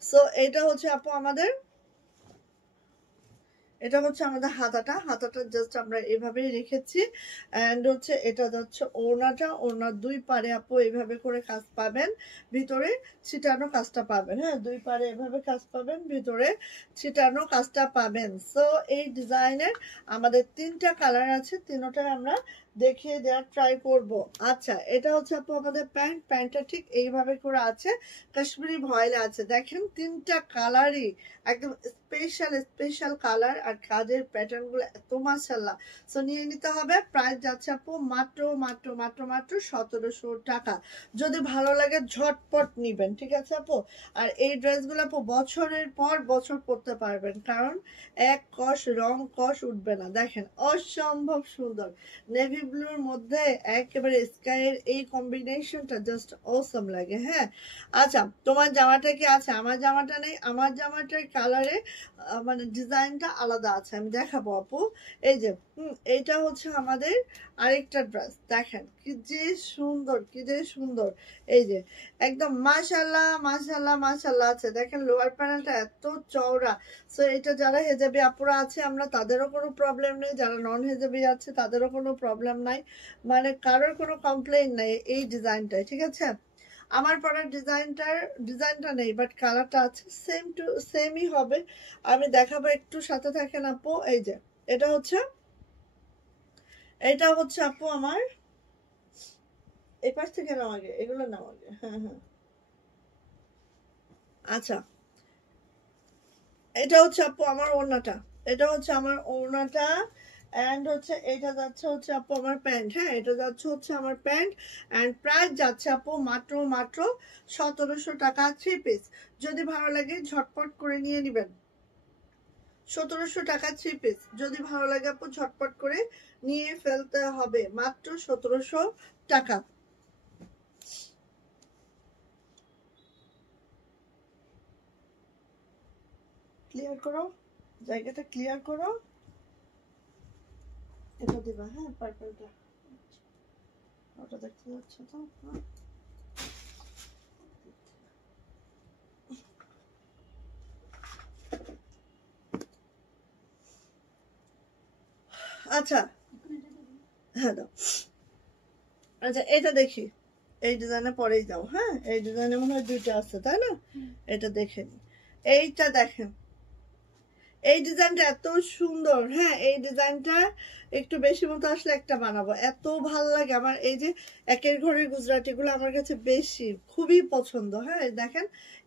সো এটা হচ্ছে আপু আমাদের, এটা হচ্ছে আমাদের হাতাটা, হাতাটা জাস্ট আমরা এভাবেই রেখেছি। অ্যান্ড হচ্ছে এটা যাচ্ছে ওড়নাটা, ওড়নার দুই পারে আপু এইভাবে করে কাজ পাবেন, ভিতরে ছিটানো কাজটা পাবেন। হ্যাঁ, দুই পারে এভাবে কাজ পাবেন, ভিতরে ছিটানো কাজটা পাবেন। সো এই ডিজাইনের আমাদের 3টা কালার আছে, তিনটাই আমরা দেখিয়ে দেওয়ার ট্রাই করব। আচ্ছা, এটা হচ্ছে আপু আমাদের প্যান্ট, প্যান্টটা ঠিক এইভাবে করে আছে, কাশ্মীরি ভয়েলে আছে। দেখেন 3টা কালারই একদম স্পেশাল কালার, আর কাজের প্যাটার্ন গুলো এত মাশাআল্লাহ। সো নিয়ে নিতে হবে। প্রাইস যাচ্ছে আপু মাত্র 1700 টাকা। যদি ভালো লাগে ঝটপট নিবেন, ঠিক আছে আপু। আর এই ড্রেসগুলো আপু বছরের পর বছর পরতে পারবেন, কারণ এক কষ রং কষ উঠবে না। দেখেন অসম্ভব সুন্দর, নেভি ব্লুর মধ্যে একেবারে স্কাইয়ের এই কম্বিনেশনটা জাস্ট অসম লাগে। হ্যাঁ, আচ্ছা, তোমার জামাটা কি আছে? আমার জামাটা নেই, আমার জামাটার কালারে মানে ডিজাইনটা আলাদা আছে, আমি দেখাবো আপু। এই যে এইটা হচ্ছে আমাদের আরেকটা ড্রেস, দেখেন কি যে সুন্দর, কি যে সুন্দর। এই যে একদম মাশাআল্লাহ মাশাআল্লাহ মাশাআল্লাহ আছে। দেখেন লোয়ার প্যানেলটা এত চওড়া। সো এটা যারা হেজাবি আপুরা আছে আমরা তাদেরও কোনো প্রবলেম নেই, যারা নন হেজাবি আছে তাদেরও কোনো প্রবলেম নাই, মানে কারোর কোনো কমপ্লেইন নাই এই ডিজাইনটাই, ঠিক আছে। আমার পরার ডিজাইনটা নেই, বাট কালারটা আছে, সেম টু সেমই হবে। আমি দেখাবো, একটু সাথে থাকেন আপু। এই যে এটা হচ্ছে আপু আমার, এই পাশ থেকে নাও আগে, এগুলো নাও আগে। হ্যাঁ হ্যাঁ, আচ্ছা, এটা হচ্ছে আপু আমার ওড়নাটা, এটা হচ্ছে আমার ওড়নাটা। অ্যান্ড হচ্ছে এটা যাচ্ছে হচ্ছে আপু আমার প্যান্ট। হ্যাঁ, এটা যাচ্ছে হচ্ছে আমার প্যান্ট। অ্যান্ড প্রাইস যাচ্ছে আপু মাত্র 1700 টাকা। 3 পিস, যদি ভালো লাগে ঝটপট করে নিয়ে নেবেন। 1700 টাকা 3 পিস, যদি ভালো লাগে আপু ঝটপট করে নিয়ে ফেলতে হবে, মাত্র 1700 টাকা। ক্লিয়ার করো, জায়গাটা ক্লিয়ার করো। এটা দিবা, হ্যাঁ, পার্পলটা, ওটা দেখতে যাচ্ছে তো। আচ্ছা, হ্যাঁ দাও। আচ্ছা, এটা দেখি, এই ডিজাইনে পরেই দাও। হ্যাঁ, এই ডিজাইনে মনে হয় 2টা আছে, তাই না? এটা দেখে নি, এইটা দেখেন, এই ডিজাইনটা এত সুন্দর। হ্যাঁ, এই ডিজাইনটা একটু বেশি মতো আসলে একটা বানাবো, এত ভাল লাগে আমার। এই যে একের ঘরের গুজরাটি গুলো আমার কাছে বেশি খুবই পছন্দ। হ্যাঁ, দেখেন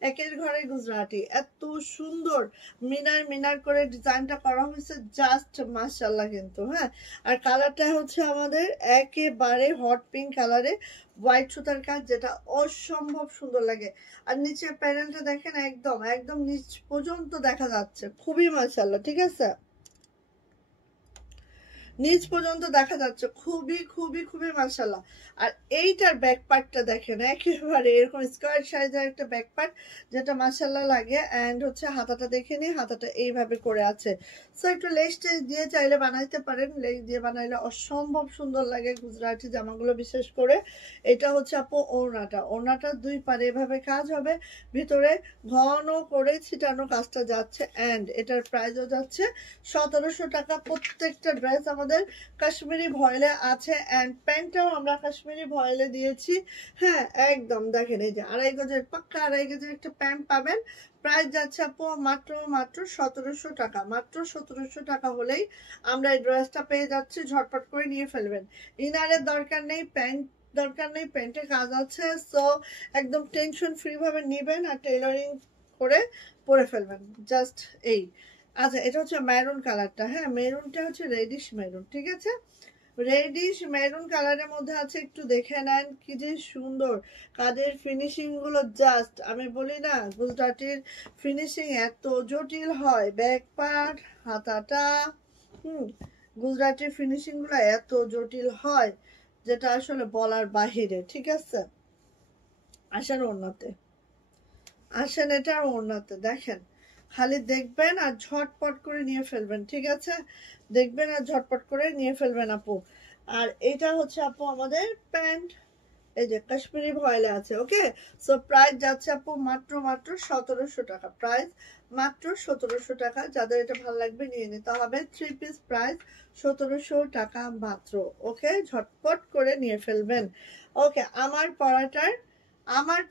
একের ঘরের গুজরাটি এত সুন্দর, মিনার মিনার করে ডিজাইনটা করা হয়েছে, জাস্ট মাশাআল্লাহ কিন্তু। হ্যাঁ, আর কালারটা হচ্ছে আমাদের একেবারে হট পিঙ্ক কালারে, হোয়াইট সুতার কাজ, যেটা অসম্ভব সুন্দর লাগে। আর নিচের প্যানেলটা দেখেন, একদম একদম নিচ পর্যন্ত দেখা যাচ্ছে, খুবই মাশাআল্লাহ, ঠিক আছে। নিচ পর্যন্ত দেখা যাচ্ছে, খুবই খুবই খুবই মাশাআল্লাহ। আর এইটার ব্যাক পার্টটা দেখেন, একেবারে এরকম স্কোয়ার সাইজের একটা ব্যাক পার্ট, যেটা মাশাআল্লাহ লাগে। অ্যান্ড হচ্ছে হাতাটা দেখে নিই, হাতাটা এইভাবে করে আছে। সো একটু লেস টেস দিয়ে চাইলে বানাইতে পারেন, লেস দিয়ে বানাইলে অসম্ভব সুন্দর লাগে গুজরাটি জামাগুলো বিশেষ করে। এটা হচ্ছে আপু ওড়নাটা, ওড়নাটা দুই পারে এভাবে কাজ হবে, ভিতরে ঘন করে ছিটানো কাজটা যাচ্ছে। অ্যান্ড এটার প্রাইসও যাচ্ছে 1700 টাকা। প্রত্যেকটা ড্রেস আমাদের আমাদের কাশ্মীরি ভয়েলে আছে, অ্যান্ড প্যান্টটাও আমরা কাশ্মীরি ভয়েলে দিয়েছি। হ্যাঁ একদম দেখেন, এই যে 2.5 গজের পাক্কা 2.5 গজের একটা প্যান্ট পাবেন। প্রাইস যাচ্ছে আপু মাত্র 1700 টাকা। মাত্র 1700 টাকা হলেই আমরা এই ড্রেসটা পেয়ে যাচ্ছি। ঝটপট করে নিয়ে ফেলবেন। ইনারের দরকার নেই, প্যান্ট দরকার নেই, প্যান্টে কাজ আছে। সো একদম টেনশন ফ্রি ভাবে নেবেন আর টেইলরিং করে পরে ফেলবেন। জাস্ট এই। আচ্ছা এটা হচ্ছে মেরুন কালারটা। হ্যাঁ মেরুনটা হচ্ছে রেডিশ মেরুন, ঠিক আছে? রেডিশ মেরুন কালারের মধ্যে আছে, একটু দেখে নেন কি যে সুন্দর কাজের ফিনিশিং গুলো। জাস্ট আমি বলি না, গুজরাটির ফিনিশিং এত জটিল হয়। ব্যাক পার্ট, হাতাটা, গুজরাটির ফিনিশিং গুলো এত জটিল হয় যেটা আসলে বলার বাহিরে। ঠিক আছে, আসেন ওড়নাতে, আসেন এটার ওড়নাতে দেখেন। খালি দেখবেন আর ঝটপট করে নিয়ে ফেলবেন, ঠিক আছে? দেখবেন আর ঝটপট করে নিয়ে ফেলবেন আপু। আর এটা হচ্ছে আপু আমাদের প্যান্ট, এই যে কাশ্মীরি ভয়েলে আছে। ওকে, সো প্রাইস যাচ্ছে আপু মাত্র 1700 টাকা। প্রাইস মাত্র 1700 টাকা। যাদের এটা ভালো লাগবে নিয়ে নিতে হবে। 3 পিস প্রাইস 1700 টাকা মাত্র। ওকে, ঝটপট করে নিয়ে ফেলবেন। ওকে, আমার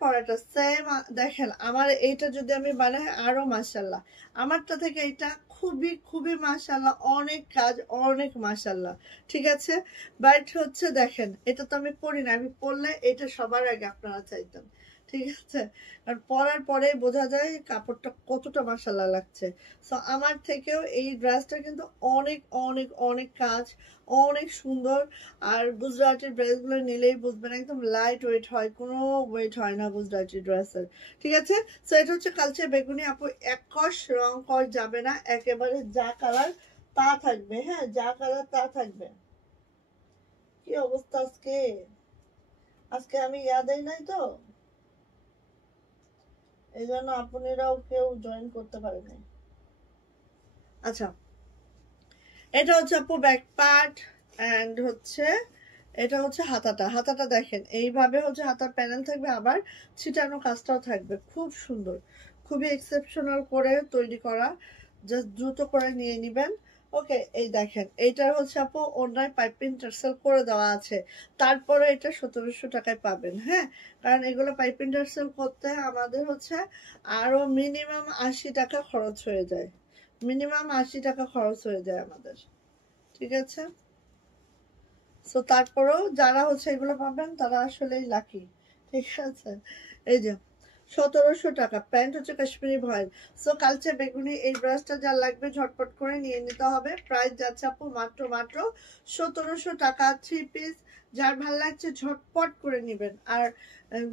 পরাটা সেম। দেখেন আমার এইটা যদি আমি বানাই আরো মাশাল্লাহ, আমারটা থেকে এটা খুবই খুবই মাশাল্লাহ, অনেক কাজ, অনেক মাশাল্লাহ। ঠিক আছে, বাট হচ্ছে দেখেন এটা তো আমি পরি না, আমি পরলে এটা সবার আগে আপনারা চাইতেন। ঠিক আছে, কারণ পরার পরে বোঝা যায় কাপড়টা কতটা মাশাল্লাহ লাগছে। সো আমার থেকেও এই ড্রেসটা কিন্তু অনেক অনেক অনেক কাজ, অনেক সুন্দর। আর গুজরাটের ড্রেসগুলো নিলেই বুঝবেন একদম লাইট ওয়েট হয়, কোনো ওয়েট হয় না গুজরাটি ড্রেসের। ঠিক আছে, সো এটা হচ্ছে কালচে বেগুনি আপু। এক কষ রং কষ যাবে না, একেবারে যা কালার তা থাকবে। হ্যাঁ যা কালার তা থাকবে। কি অবস্থা আজকে, আজকে আমি দেই নাই তো, এই জন্য আপনারাও কেউ জয়েন করতে পারে নাই। আচ্ছা এটা হচ্ছে আপু ব্যাক পার্ট, অ্যান্ড হচ্ছে এটা হচ্ছে হাতাটা। হাতাটা দেখেন এইভাবে হচ্ছে হাতার প্যানেল থাকবে, আবার ছিটানো কাজটাও থাকবে। খুব সুন্দর, খুবই এক্সেপশনাল করে তৈরি করা। জাস্ট দ্রুত করে নিয়ে নিবেন। ওকে, এই দেখেন এইটার হচ্ছে আপু অন্যায় পাইপিং টার্সেল করে দেওয়া আছে, তারপরে এটা 1700 টাকায় পাবেন। হ্যাঁ, কারণ এগুলো পাইপিং টার্সেল করতে আমাদের হচ্ছে আরো মিনিমাম 80 টাকা খরচ হয়ে যায়। মিনিমাম 80 টাকা খরচ হয়ে যায় আমাদের। ঠিক আছে, সো তারপরেও যারা হচ্ছে এগুলো পাবেন তারা আসলেই লাকি। ঠিক আছে, এই যে 1700 টাকা। প্যান্ট হচ্ছে কাশ্মীরি ভয়েল। সো কালচে বেগুনি এই ব্রাশটা যা লাগবে ঝটপট করে নিয়ে নিতে হবে। প্রাইস যাচ্ছে আপু মাত্র 1700 টাকা। 3 পিস, যার ভাল লাগছে ঝটপট করে নেবেন। আর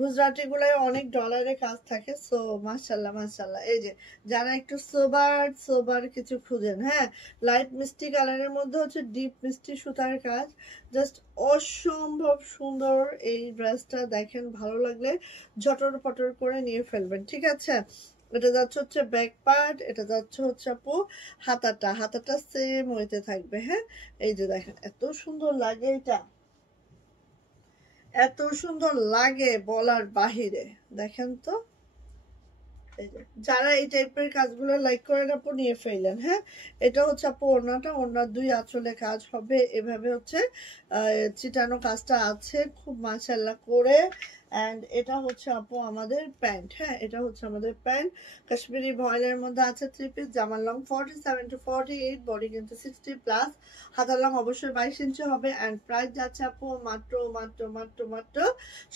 গুজরাটি গুলোয় অনেক ডলারের কাজ থাকে। সো মাশাল্লাহ মাশাল্লাহ। এই যে যারা একটু সোবার সোবার কিছু খুঁজেন, হ্যাঁ লাইট মিষ্টি কালারের মধ্যে হচ্ছে ডিপ মিষ্টি সুতার কাজ, জাস্ট অসম্ভব সুন্দর এই ড্রেসটা। দেখেন ভালো লাগলে ঝটর পটর করে নিয়ে ফেলবেন। ঠিক আছে, এটা যাচ্ছে হচ্ছে ব্যাক পার্ট, এটা যাচ্ছে হচ্ছে আপু হাতাটা। হাতাটা সেম ওইতে থাকবে। হ্যাঁ, এই যে দেখেন এত সুন্দর লাগে, এটা এত সুন্দর লাগে বলার বাহিরে। দেখেন তো, যারা এই টাইপের কাজগুলো লাইক করেন আপু নিয়ে ফেললেন। হ্যাঁ, এটা হচ্ছে আপু ওড়নাটা, ওড়নার 2 আঁচলে কাজ হবে এভাবে হচ্ছে চিটানো কাজটা আছে খুব মাশাআল্লাহ করে। অ্যান্ড এটা হচ্ছে আপু আমাদের প্যান্ট। হ্যাঁ, এটা হচ্ছে আমাদের প্যান্ট কাশ্মীরি ভয়েলের মধ্যে আছে। 3 পিস, জামার লং 47 to 48, বডি কিন্তু 60 প্লাস, হাতার লং অবশ্যই 22 ইঞ্চি হবে। অ্যান্ড প্রাইস যাচ্ছে আপু মাত্র মাত্র মাত্র মাত্র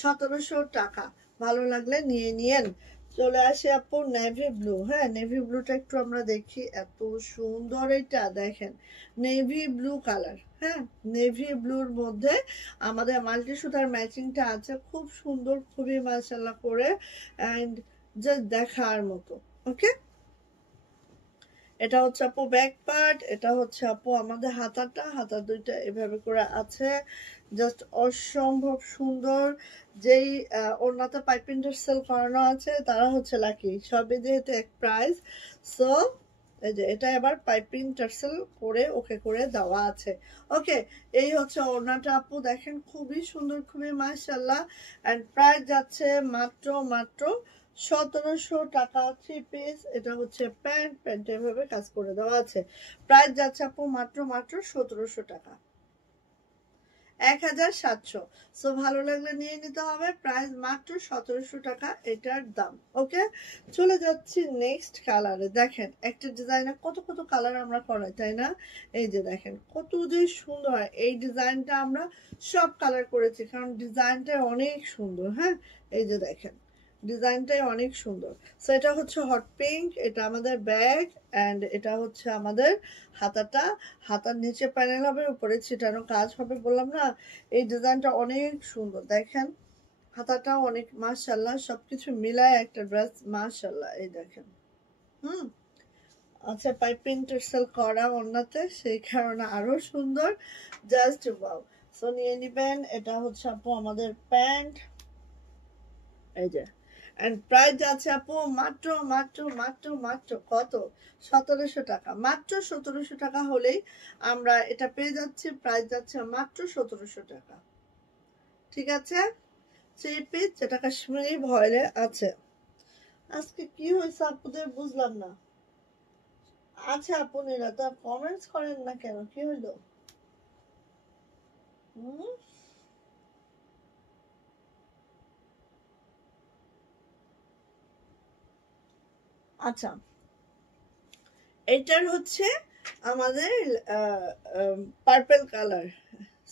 1700 টাকা। ভালো লাগলে নিয়ে নিয়েন। চলে আসে আপু নেভি ব্লু। হ্যাঁ, নেভি ব্লুটা একটু আমরা দেখি, এত সুন্দর এটা দেখেন, নেভি ব্লু কালার। হ্যাঁ, নেভি ব্লুর মধ্যে আমাদের মাল্টি সুতার ম্যাচিংটা আছে, খুব সুন্দর, খুবই মাশাআল্লাহ করে, অ্যান্ড জাস্ট দেখার মতো। ওকে, এটা হচ্ছে আপু ব্যাক পার্ট, এটা হচ্ছে আপু আমাদের হাতাটা। হাতা দুইটা এভাবে করে আছে, জাস্ট অসম্ভব সুন্দর। যেই ওড়নাতে পাইপিং টার্সেল করানো আছে তারা হচ্ছে লাকি, সবই যেহেতু এক প্রাইস। সো এই যে এটা এবার পাইপিং টার্সেল করে ওকে করে দেওয়া আছে। ওকে, এই হচ্ছে ওড়নাটা আপু দেখেন, খুবই সুন্দর, খুবই মাশাআল্লাহ। এন্ড প্রাইস যাচ্ছে মাত্র মাত্র 1700 টাকা। 3 পিস, এটা হচ্ছে প্যান্ট, প্যান্ট এভাবে কাজ করে দেওয়া আছে। প্রাইস যাচ্ছে আপু মাত্র মাত্র 1700 টাকা। 1700। সো ভালো লাগলে নিয়ে নিতে হবে। প্রাইস মাত্র 1700 টাকা এটার দাম। ওকে, চলে যাচ্ছি নেক্সট কালারে। দেখেন একটা ডিজাইনে কত কত কালার আমরা করাই, তাই না? এই যে দেখেন কত যে সুন্দর হয়। এই ডিজাইনটা আমরা সব কালার করেছি কারণ ডিজাইনটা অনেক সুন্দর। হ্যাঁ, এই যে দেখেন ডিজাইনটাই অনেক সুন্দর। সো এটা হচ্ছে হট পিঙ্ক, এটা আমাদের ব্যাগ, অ্যান্ড এটা হচ্ছে আমাদের হাতাটা। হাতার নিচে প্যানেল হবে, উপরে ছিটানো কাজ হবে, বললাম না। এই ডিজাইনটা অনেক সুন্দর। দেখেন হাতাটা অনেক, মাশাআল্লাহ, সবকিছু মিলায় একটা ড্রেস, মাশাআল্লাহ। এই দেখেন আচ্ছা, পাইপিং টার্সেল করা ওন্নাতে, সেই কারণে আরো সুন্দর, জাস্ট ওয়াও। সো নিয়ে নিবেন। এটা হচ্ছে আপু আমাদের প্যান্ট, এই যে। এন্ড প্রাইস যাচ্ছে আপু মাত্র মাত্র মাত্র মাত্র কত? 1700 টাকা। মাত্র 1700 টাকা হলেই আমরা এটা পেয়ে যাচ্ছি। প্রাইস যাচ্ছে মাত্র 1700 টাকা। ঠিক আছে, 3 পিস, যেটা কাশ্মীরি ভয়েলে আছে। আজকে কি হয়েছে আপুদের বুঝলাম না। আচ্ছা আপুনেরা তো কমেন্টস করেন না কেন, কি হইলো? আচ্ছা, এইটার হচ্ছে আমাদের পার্পল কালার,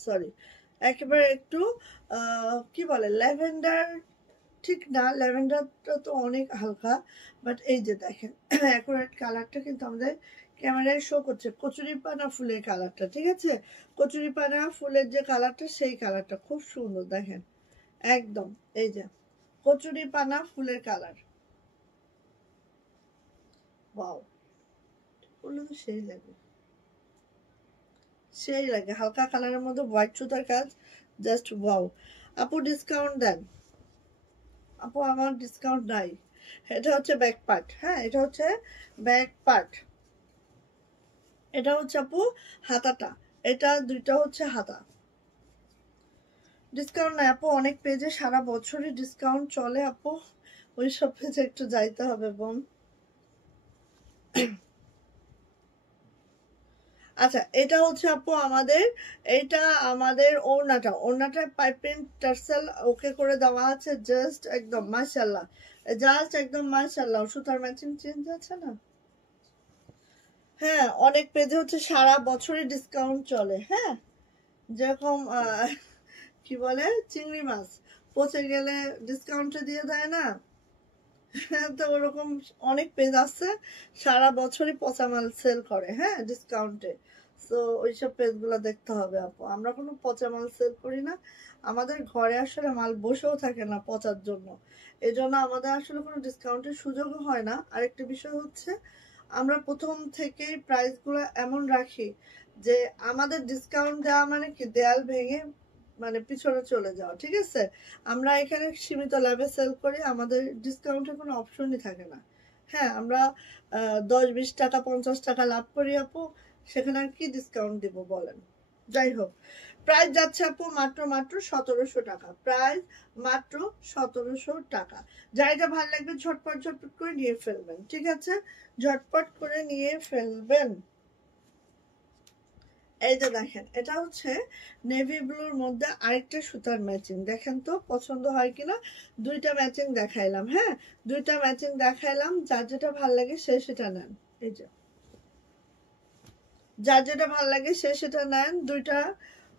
সরি একেবারে একটু কি বলে ল্যাভেন্ডার, ঠিক না, ল্যাভেন্ডারটা তো অনেক হালকা, বাট এই যে দেখেন অ্যাকুরেট কালারটা কিন্তু আমাদের ক্যামেরায় শো করছে, কচুরিপানা ফুলের কালারটা। ঠিক আছে, কচুরিপানা ফুলের যে কালারটা, সেই কালারটা খুব সুন্দর। দেখেন একদম এই যে কচুরিপানা ফুলের কালার, ওয়াও, বললে তো সেই লাগে, সেই লাগে। হালকা কালারের মধ্যে হোয়াইট সুতার কাজ, জাস্ট ওয়াও। আপু ডিসকাউন্ট দেন। আপু আমার ডিসকাউন্ট নাই। এটা হচ্ছে ব্যাক পার্ট, হ্যাঁ এটা হচ্ছে ব্যাক পার্ট। এটা হচ্ছে আপু হাতাটা, এটা দুইটা হচ্ছে হাতা। ডিসকাউন্ট নাই আপু, অনেক পেজে সারা বছরই ডিসকাউন্ট চলে আপু, ওই সব পেজে একটু যাইতে হবে বোন। আচ্ছা, এটা হচ্ছে আপু আমাদের, এটা আমাদের ওড়নাটা, ওড়নাটা পাইপিং টার্সেল ওকে করে দেওয়া আছে, জাস্ট একদম মাশাআল্লাহ, জাস্ট একদম মাশাআল্লাহ। সুতার ম্যাচিং চেঞ্জ আছে না? হ্যাঁ, অনেক পেজে হচ্ছে সারা বছরই ডিসকাউন্ট চলে। হ্যাঁ, যেরকম কি বলে চিংড়ি মাছ পচে গেলে ডিসকাউন্টে দিয়ে দেয় না, তো ওরকম অনেক পেজ আছে সারা বছরই পচা মাল সেল করে, হ্যাঁ ডিসকাউন্টে। সো ওইসব পেজগুলো দেখতে হবে আপু, আমরা কোনো পচা মাল সেল করি না। আমাদের ঘরে আসলে মাল বসেও থাকে না পচার জন্য, এই জন্য আমাদের আসলে কোনো ডিসকাউন্টের সুযোগও হয় না। আরেকটা বিষয় হচ্ছে আমরা প্রথম থেকেই প্রাইসগুলো এমন রাখি যে আমাদের ডিসকাউন্ট দেওয়া মানে কি দেয়াল ভেঙে মানে পিছনে চলে যাওয়া। ঠিক আছে, আমরা এখানে সীমিত লাভে সেল করি, আমাদের ডিসকাউন্টের কোনো অপশনই থাকে না। হ্যাঁ, আমরা 10-20 টাকা 50 টাকা লাভ করি আপু, সেখানে আর কি ডিসকাউন্ট দিব বলেন। যাই হোক, প্রাইস যাচ্ছে আপু মাত্র মাত্র 1700 টাকা। প্রাইস মাত্র 1700 টাকা। যাইটা ভালো লাগবে ঝটপট ঝটপট করে নিয়ে ফেলবেন। ঠিক আছে, ঝটপট করে নিয়ে ফেলবেন। এই যে দেখেন, এটা হচ্ছে নেভি ব্লুর মধ্যে আরেকটা সুতার ম্যাচিং, দেখেন তো পছন্দ হয় কিনা। দুইটা ম্যাচিং দেখাইলাম, হ্যাঁ দুইটা ম্যাচিং দেখাইলাম, যার যেটা ভাল লাগে সে সেটা নেন। এই যে যার যেটা ভাল লাগে সে সেটা নেন, দুইটা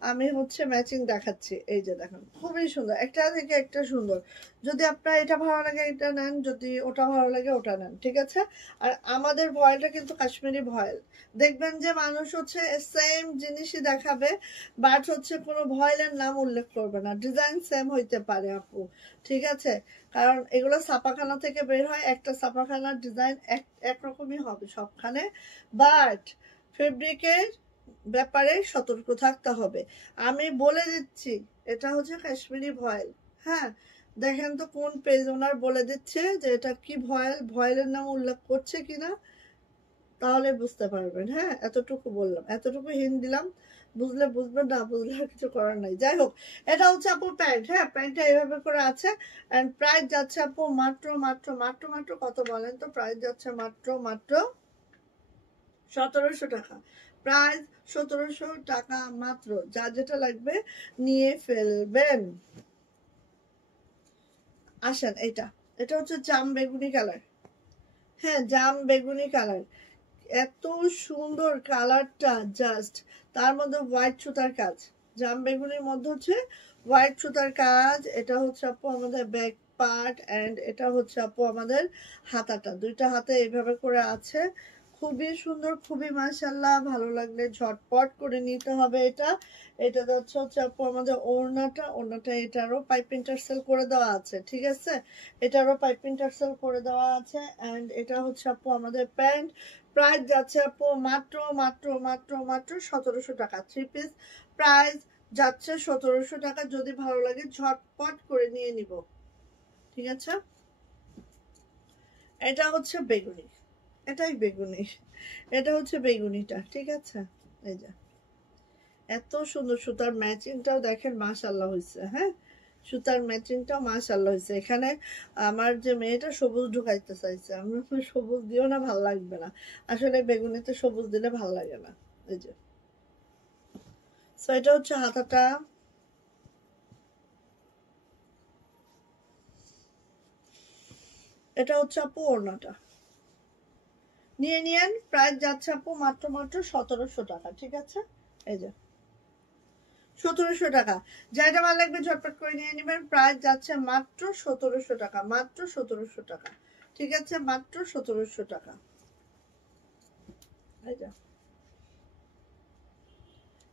আমি হচ্ছে ম্যাচিং দেখাচ্ছি। এই যে দেখেন খুবই সুন্দর, একটা থেকে একটা সুন্দর। যদি আপনার এটা ভালো লাগে এটা নেন, যদি ওটা ভালো লাগে ওটা নেন। ঠিক আছে, আর আমাদের ভয়েলটা কিন্তু কাশ্মীরি ভয়েল। দেখবেন যে মানুষ হচ্ছে সেম জিনিসই দেখাবে, বাট হচ্ছে কোনো ভয়েলের নাম উল্লেখ করবে না, ডিজাইন সেম হইতে পারে আপু। ঠিক আছে, কারণ এগুলো ছাপাখানা থেকে বের হয়, একটা ছাপাখানার ডিজাইন একরকমই হবে সবখানে, বাট ফেব্রিকের ব্যাপারে সতর্ক থাকতে হবে। আমি বলে দিচ্ছি এটা হচ্ছে কাশ্মীরি ভয়েল। হ্যাঁ, দেখেন তো কোন পেজ ওনার বলে দিচ্ছে যে এটা কি ভয়েল, ভয়েলের নাম উল্লেখ করছে কিনা, তাহলে বুঝতে পারবেন। হ্যাঁ, এতটুকু বললাম, এতটুকু হিন্ট দিলাম, বুঝলে বুঝবেন, না বুঝলে আর কিছু করার নাই। যাই হোক, এটা হচ্ছে আপু প্যান্ট। হ্যাঁ, প্যান্টটা এইভাবে করে আছে, এন্ড প্রাইস যাচ্ছে আপু মাত্র মাত্র মাত্র মাত্র কত বলেন তো? প্রাইস যাচ্ছে মাত্র মাত্র 1700 টাকা। প্রাইস 1700 টাকা মাত্র। যা যেটা লাগবে নিয়ে ফেলবেন। আসেন, এটা হচ্ছে জাম বেগুনি কালার। হ্যাঁ, জাম বেগুনি কালার, এত সুন্দর কালারটা জাস্ট। তার মধ্যে হোয়াইট সুতার কাজ, জাম বেগুনির মধ্যে হচ্ছে হোয়াইট সুতার কাজ। এটা হচ্ছে আপু আমাদের ব্যাক পার্ট, অ্যান্ড এটা হচ্ছে আপু আমাদের হাতাটা, দুইটা হাতে এইভাবে করে আছে। খুবই সুন্দর, খুবই মাশাআল্লাহ। ভালো লাগলে ঝটপট করে নিতে হবে। এটা হচ্ছে আপু আমাদের ওড়নাটা এটারও পাইপিং টার্সেল করে দেওয়া আছে, ঠিক আছে, এটারও পাইপিং টার্সেল করে দেওয়া আছে। অ্যান্ড এটা হচ্ছে আপু আমাদের প্যান্ট। প্রাইস যাচ্ছে আপু মাত্র মাত্র মাত্র মাত্র 1700 টাকা। 3 পিস প্রাইস যাচ্ছে 1700 টাকা। যদি ভালো লাগে ঝটপট করে নিয়ে নিব, ঠিক আছে। এটা হচ্ছে বেগুনি, এটাই বেগুনি, এটা হচ্ছে বেগুনিটা, ঠিক আছে। এই যে এত সুন্দর সুতার ম্যাচিংটাও দেখেন, মাশাআল্লাহ হয়েছে। হ্যাঁ, সুতার ম্যাচিংটাও মাশাআল্লাহ হয়েছে। এখানে আমার যে মেয়েটা সবুজ ঢুকাইতে চাইছে, আমরা সবুজ দিও না, ভাল লাগবে না। আসলে বেগুনিতে সবুজ দিলে ভাল লাগে না। এই যে সো এটা হচ্ছে হাতাটা। এটা হচ্ছে আপু ওড়নাটা। নিয়ে নিয়েন। প্রাইস যাচ্ছে আপু মাত্র মাত্র 1700 টাকা, ঠিক আছে। এই যে 1700 টাকা। যেটা ভালো লাগবে ঝটপট করে নিয়ে নেবেন। প্রাইস যাচ্ছে মাত্র 1700 টাকা, মাত্র 1700 টাকা, ঠিক আছে, মাত্র 1700 টাকা। এই যে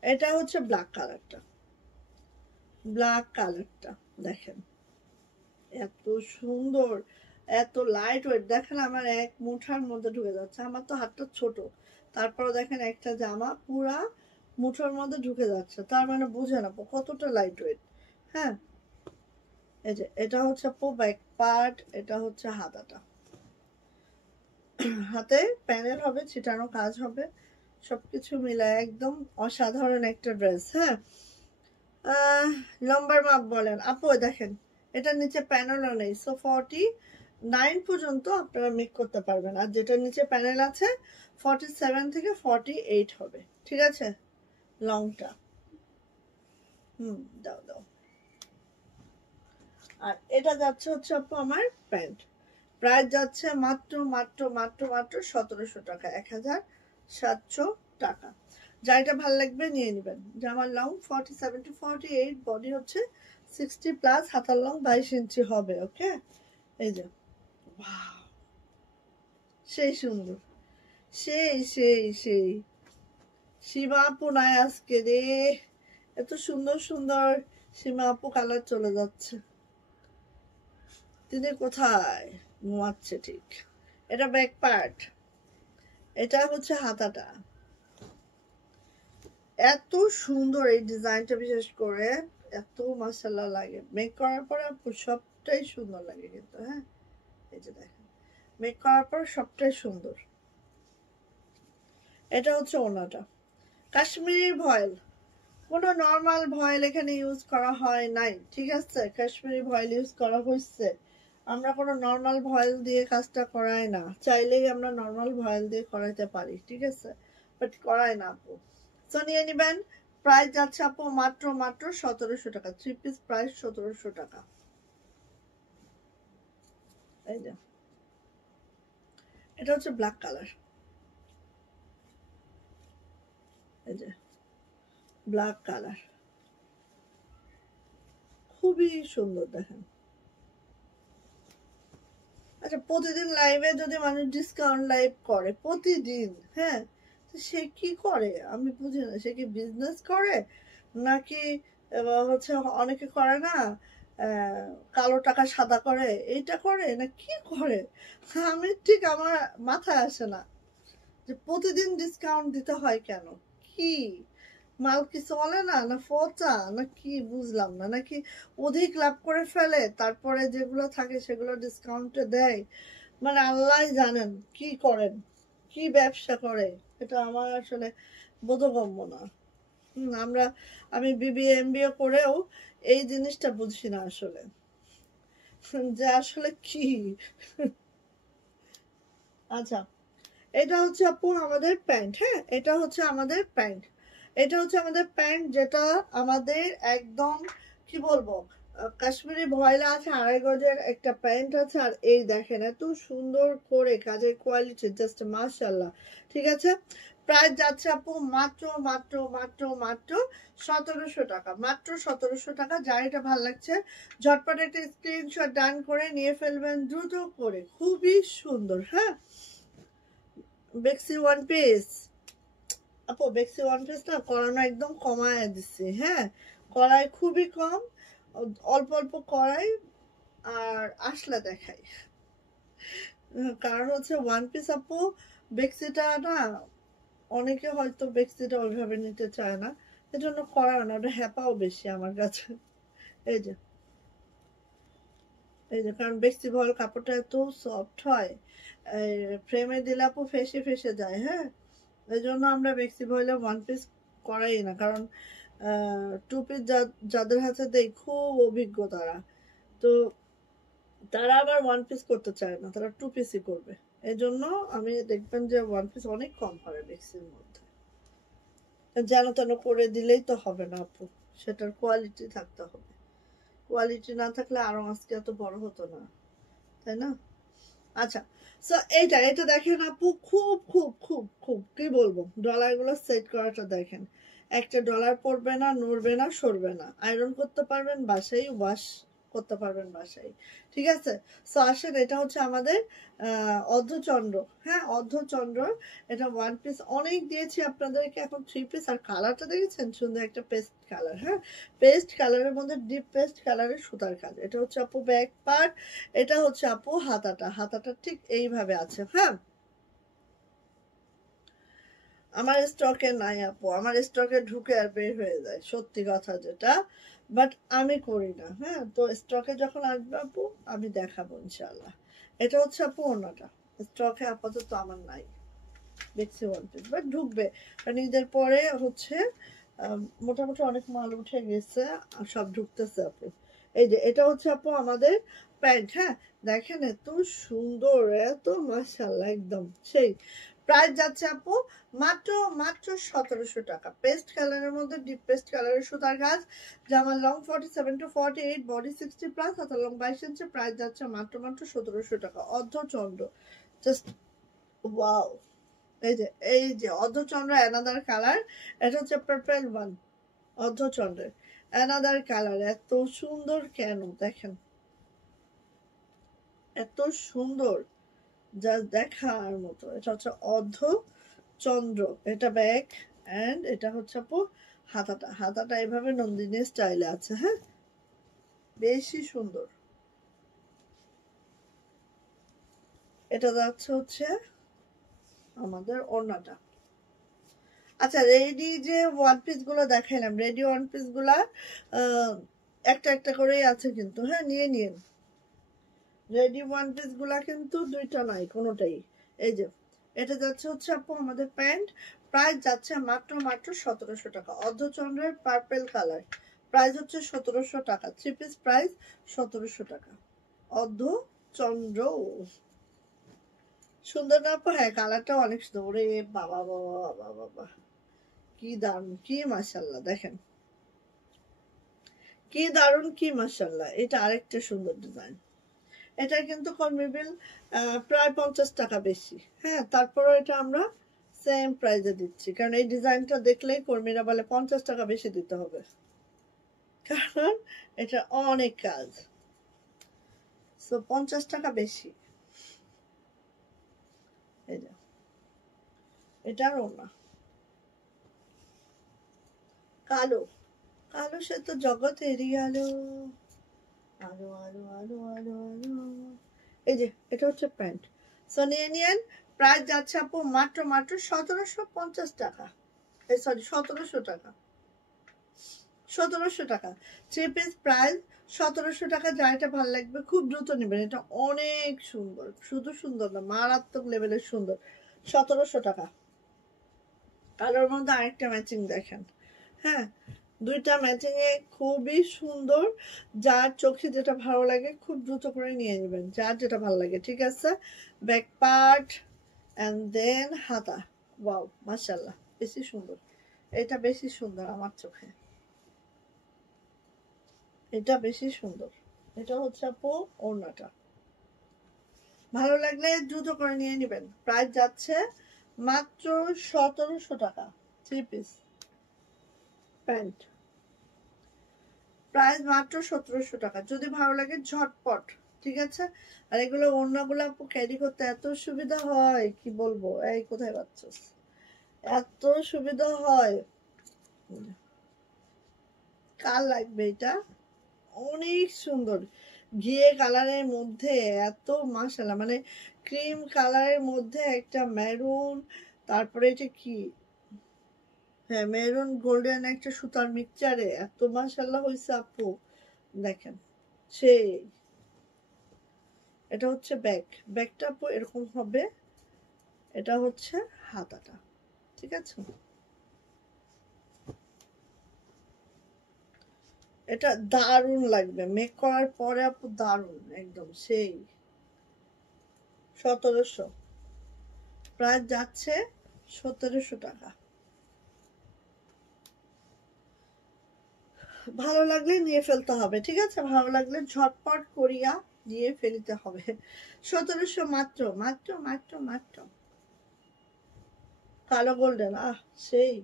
এটা হচ্ছে ব্ল্যাক কালারটা, ব্ল্যাক কালারটা দেখেন এত সুন্দর, এত লাইট ওয়েট। দেখেন আমার এক মুঠার মধ্যে ঢুকে যাচ্ছে। আমার তো হাতটা ছোট, তারপরও দেখেন একটা জামা পুরা মুঠোর মধ্যে ঢুকে যাচ্ছে। তার মানে বুঝে না কতটা লাইট ওয়েট। হ্যাঁ, এই যে এটা হচ্ছে আপু ব্যাক পার্ট, এটা হচ্ছে হাতাটা। হাতে প্যানেল হবে, ছিটানো কাজ হবে, সবকিছু মিলায় একদম অসাধারণ একটা ড্রেস। হ্যাঁ, লম্বার মাপ বলেন আপু। দেখেন এটার নিচে প্যানেলও নেই, সো 49 পর্যন্ত আপনারা মেক করতে পারবেন। আর যেটার নিচে প্যানেল আছে 47 থেকে 48 হবে, ঠিক আছে, লংটা। দাও দাও। আর এটা যাচ্ছে হচ্ছে আপু আমার প্যান্ট। প্রাইস যাচ্ছে মাত্র মাত্র মাত্র মাত্র 1700 টাকা, 1700 টাকা। যাইটা ভালো লাগবে নিয়ে নেবেন। জামার লং 47 to 48, বডি হচ্ছে 60 প্লাস, হাতার লং 22 ইঞ্চি হবে। ওকে, এই যে সেই সুন্দর, সেই সেই সেই সীমা আপু নাই আজকে রে, এত সুন্দর সুন্দর সীমা আপু কালার চলে যাচ্ছে। তিনি কোথায় ঘুমাচ্ছে, ঠিক। এটা ব্যাক পার্ট, এটা হচ্ছে হাতাটা। এত সুন্দর এই ডিজাইনটা, বিশেষ করে এত মাশাআল্লাহ লাগে। মেক করার পরে সবটাই সুন্দর লাগে কিন্তু। হ্যাঁ, এই যে দেখেন মেক করার পর সবটাই সুন্দর। এটা হচ্ছে ওনাটা, কাশ্মীরি ভয়েল, কোনো নর্মাল ভয়েল এখানে ইউজ করা হয় নাই, ঠিক আছে, কাশ্মীরি ভয়েল ইউজ করা হয়েছে। আমরা কোনো নর্মাল ভয়েল দিয়ে কাজটা করাই না, চাইলেই আমরা নর্মাল ভয়েল দিয়ে করাইতে পারি, ঠিক আছে, বাট করাই না আপু। তো নিয়ে নিবেন। প্রাইস যাচ্ছে আপু মাত্র মাত্র 1700 টাকা। 3 পিস প্রাইস 1700 টাকা। এই যে এটা হচ্ছে ব্ল্যাক কালার, এই যে ব্ল্যাক কালার, খুবই সুন্দর দেখেন। আচ্ছা, প্রতিদিন লাইভে যদি মানুষ ডিসকাউন্ট লাইভ করে প্রতিদিন, হ্যাঁ, সে কি করে আমি বুঝি না। সে কি বিজনেস করে নাকি হচ্ছে অনেকে করে না, কালো টাকা সাদা করে, এইটা করে না কি করে, আমি ঠিক আমার মাথায় আসে না যে প্রতিদিন ডিসকাউন্ট দিতে হয় কেন। কি মাল কি চলে না, না ফচা, না কি বুঝলাম না। নাকি অধিক লাভ করে ফেলে, তারপরে যেগুলো থাকে সেগুলো ডিসকাউন্টে দেয়। মানে আল্লাহ জানেন কি করেন, কি ব্যবসা করে, এটা আমার আসলে বোধগম্য না। আমি বিবিএ এমবিএ করেও এই জিনিসটা বুঝি না আসলে, যে আসলে কি। আচ্ছা, এটা হচ্ছে আপু আমাদের প্যান্ট, হ্যাঁ এটা হচ্ছে আমাদের প্যান্ট, এটা হচ্ছে আমাদের প্যান্ট, যেটা আমাদের একদম কি বলবো কাশ্মীরি ভয়লা আছে, 2.5 গজের একটা প্যান্ট আছে। আর এই দেখেন এত সুন্দর করে কাজের কোয়ালিটি, জাস্ট মাশাআল্লাহ। ঠিক আছে, প্রাইস যাচ্ছে আপু মাত্র মাত্র মাত্র মাত্র 1700 টাকা, মাত্র 1700 টাকা। যার এটা ভালো লাগছে ঝটপট একটা স্ক্রিনশট ডান করে নিয়ে ফেলবেন দ্রুত করে, খুবই সুন্দর। হ্যাঁ, বেক্সি ওয়ান পিস আপু, বেক্সি ওয়ান পিস না করানো একদম কমায় দিচ্ছি, হ্যাঁ করাই খুবই কম, অল্প অল্প করাই আর আসলে দেখাই। কারণ হচ্ছে ওয়ান পিস আপু বেক্সিটা না অনেকে হয়তো বেক্সিটা ওইভাবে নিতে চায় না, এজন্য করা না, ওটা হ্যাপাও বেশি আমার কাছে। এই যে এই যে কারণ বেক্সি ভল কাপড়টা এত সফট হয়, ফ্রেমে দিলে আপু ফেসে ফেসে যায়। হ্যাঁ, এই জন্য আমরা বেক্সি ভয়েলে ওয়ান পিস করাই না, কারণ টু পিস যাদের হাতে দেয় খুব অভিজ্ঞ তারা, তো তারা আবার ওয়ান পিস করতে চায় না, তারা টু পিসই করবে। এই জন্য আমি দেখবেন যে ওয়ান পিস অনেক কম করে বেক্সির মধ্যে। যেন তেন করে দিলেই তো হবে না আপু, সেটার কোয়ালিটি থাকতে হবে, কোয়ালিটি না থাকলে আরো আজকে এত বড় হতো না, তাই না? আচ্ছা, সো এটা দেখেন আপু, খুব খুব খুব খুব কি বলবো, ডলার গুলো সেট করাটা দেখেন, একটা ডলার পড়বে না, নড়বে না, সরবে না, আয়রন করতে পারবেন বাসায়, ওয়াশ করতে পারবেন বাসায়। ঠিক আছে, সো আসেন, এটা হচ্ছে আমাদের অর্ধচন্দ্র। হ্যাঁ, অর্ধচন্দ্র, এটা ওয়ান পিস অনেক দিয়েছি আপনাদেরকে, এখন থ্রি পিস। আর কালারটা দেখেছেন, সুন্দর একটা পেস্ট কালার। হ্যাঁ, পেস্ট কালারের মধ্যে ডিপ পেস্ট কালারের সুতার কাজ। এটা হচ্ছে আপু ব্যাক পার্ট, এটা হচ্ছে আপু হাতাটা, হাতাটা ঠিক এইভাবে আছে। হ্যাঁ, আমার স্টকে নাই আপু, আমার স্টকে ঢুকে আর বের হয়ে যায়, সত্যি কথা যেটা, বাট আমি করি না। হ্যাঁ, তো স্টকে যখন আসবে আপু আমি দেখাবো ইনশাল্লাহ। এটা হচ্ছে আপু অন্যটা, স্টকে আপাতত আমার নাই দেখছি ওয়ান পিস, বাট ঢুকবে, কারণ ঈদের পরে হচ্ছে মোটামুটি অনেক মাল উঠে গেছে আর সব ঢুকতেছে আপু। এই যে এটা হচ্ছে আপু আমাদের প্যান্ট। হ্যাঁ, দেখেন এত সুন্দর, এত মাশাআল্লাহ, একদম সেই। প্রাইস যাচ্ছে আপু মাত্র মাত্র 1700 টাকা, পেস্ট কালারের মধ্যে ডিপ পেস্ট কালারের সুতার কাজ, জামার লং 47 to 48, বডি 60 প্লাস, হাতার লং 22 ইঞ্চি। প্রাইস যাচ্ছে মাত্র মাত্র 1700 টাকা, অর্ধচন্দ্র, জাস্ট ওয়াও। এই যে অর্ধচন্দ্র অ্যানাদার কালার, এটা হচ্ছে পার্পল ওয়ান, অর্ধচন্দ্রের অ্যানাদার কালার, এত সুন্দর কেন দেখেন, এত সুন্দর, যা দেখার মতো। এটা হচ্ছে অর্ধচন্দ্র, এটা ব্যাক, অ্যান্ড এটা হচ্ছে আপু হাতাটা, হাতাটা এভাবে নন্দিনী স্টাইলে আছে। হ্যাঁ, বেশি সুন্দর। এটা যাচ্ছে হচ্ছে আমাদের ওড়নাটা। আচ্ছা, রেডি যে ওয়ান পিস গুলো দেখাইলাম, রেডি ওয়ান পিস গুলা একটা একটা করেই আছে কিন্তু, হ্যাঁ নিয়ে নিন। রেডি ওয়ান পিস গুলা কিন্তু দুইটা নাই কোনোটাই। এই যে এটা যাচ্ছে হচ্ছে আপু আমাদের প্যান্ট, প্রাইস যাচ্ছে মাত্র মাত্র 1700 টাকা, অর্ধচন্দ্রের পার্পেল কালার, প্রাইস হচ্ছে 1700 টাকা, থ্রি পিস প্রাইস 1700 টাকা, অর্ধচন্দ্র। সুন্দর না আপু? হ্যাঁ, কালারটা অনেক সুন্দর। ওরে বাবা বাবা বাবা বাবা, কি দারুণ, কি মাশাআল্লাহ, দেখেন কি দারুণ, কি মাশাআল্লাহ। এটা আরেকটা সুন্দর ডিজাইন, এটা কিন্তু কর্মিবিল প্রায় 50 টাকা বেশি। হ্যাঁ, তারপরেও এটা আমরা সেম প্রাইসে দিচ্ছি, কারণ এই ডিজাইনটা দেখলেই কর্মীরা বলে 50 টাকা বেশি দিতে হবে, কারণ এটা অনেক কাজ, সো 50 টাকা বেশি। এই যে এটারও না কালো, কালো সে তো জগৎ এড়িয়ে আলো, আলো আলো আলো আলো আলো। এই যে এটা হচ্ছে প্যান্ট, সো নিয়ে নিয়েন। প্রাইস যাচ্ছে আপু মাত্র মাত্র 1750 টাকা, সরি 1700 টাকা, 1700 টাকা, থ্রি পিস প্রাইস 1700 টাকা। যা এটা ভালো লাগবে খুব দ্রুত নেবেন, এটা অনেক সুন্দর, শুধু সুন্দর না মারাত্মক লেভেলের সুন্দর। 1700 টাকা, কালোর মধ্যে আরেকটা ম্যাচিং দেখেন। হ্যাঁ, দুইটা ম্যাচিং এ খুবই সুন্দর, যার চোখে যেটা ভালো লাগে খুব দ্রুত করে নিয়ে নেবেন, যার যেটা ভালো লাগে। ঠিক আছে, ব্যাক পার্ট অ্যান্ড দেন হাতা। ওয়াও মাশাআল্লাহ, বেশি সুন্দর। এটা বেশি সুন্দর আমার চোখে, এটা বেশি সুন্দর। এটা হচ্ছে আপু ওড়নাটা। ভালো লাগলে দ্রুত করে নিয়ে নেবেন। প্রাইস যাচ্ছে মাত্র 1700 টাকা। 3 পিস প্যান্ট, প্রাইস মাত্র 1700 টাকা। যদি ভালো লাগে ঝটপট, ঠিক আছে। আর এগুলো ওড়নাগুলো আপু ক্যারি করতে এত সুবিধা হয় কি বলবো। এই কোথায় পাচ্ছস, এত সুবিধা হয়। কার লাগবে এটা, অনেক সুন্দর ঘিয়ে কালারের মধ্যে, এত মাশাআল্লাহ, মানে ক্রিম কালারের মধ্যে একটা মেরুন, তারপরে এটা কি, হ্যাঁ মেরুন গোল্ডেন একটা সুতার মিক্সচারে এত মাশাআল্লাহ হয়েছে আপু। দেখেন সেই, এটা হচ্ছে ব্যাগটা আপু এরকম হবে। এটা হচ্ছে হাতাটা, ঠিক আছে। এটা দারুণ লাগবে মেক করার পরে আপু, দারুণ একদম সেই। 1700, প্রাইস যাচ্ছে 1700 টাকা। ভালো লাগলে নিয়ে ফেলতে হবে, ঠিক আছে। ভালো লাগলে ঝটপট করিয়া নিয়ে ফেলতে হবে। 1700 মাত্র, মাত্র মাত্র মাত্র। কালো গোল্ডেন, আহ সেই,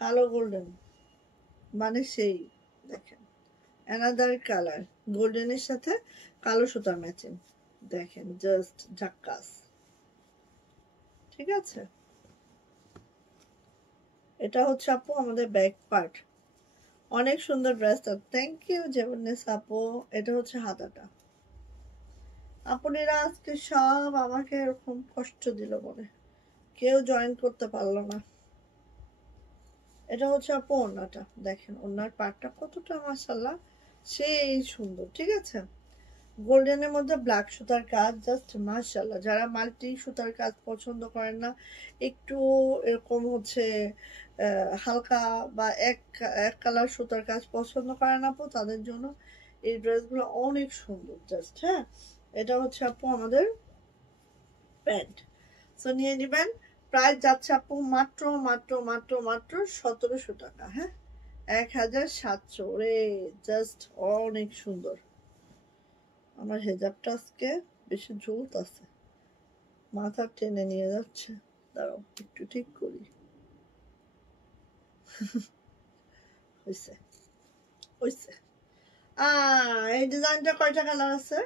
কালো গোল্ডেন মানে সেই। দেখেন অ্যানাদার কালার, গোল্ডেনের সাথে কালো সুতা ম্যাচিং। দেখেন জাস্ট ঝাক্কাস, ঠিক আছে। এটা হচ্ছে আপু আমাদের ব্যাক পার্ট। অনেক সুন্দর ড্রেসটা, থ্যাংক ইউ জেবনেস আপু। এটা হচ্ছে হাতাটা। আপুনেরা আজকে সব আমাকে এরকম কষ্ট দিল বলে কেউ জয়েন করতে পারলো না। এটা হচ্ছে আপু ওড়নাটা, দেখেন ওড়নার পাটটা কতটা মাশাআল্লাহ সেই সুন্দর, ঠিক আছে। গোল্ডেনের মধ্যে ব্ল্যাক সুতার কাজ, জাস্ট মাশাআল্লাহ। যারা মাল্টি সুতার কাজ পছন্দ করেন না, একটু এরকম হচ্ছে হালকা বা এক এক কালার সুতার কাজ পছন্দ করেন আপু, তাদের জন্য এই ড্রেসগুলো অনেক সুন্দর জাস্ট। হ্যাঁ, এটা হচ্ছে আপু আমাদের প্যান্ট, সো নিয়ে নেবেন। প্রাইস যাচ্ছে আপু মাত্র মাত্র মাত্র মাত্র 1700 টাকা। হ্যাঁ, 1700 রে, জাস্ট অনেক সুন্দর। আমার হেজাবটা আজকে বেশি ঝুলতাছে, মাথা টেনে নিয়ে যাচ্ছে। দাঁড়াও একটু ঠিক করি। হয়েছে হয়েছে। এই ডিজাইনটা কয়টা কালার আছে?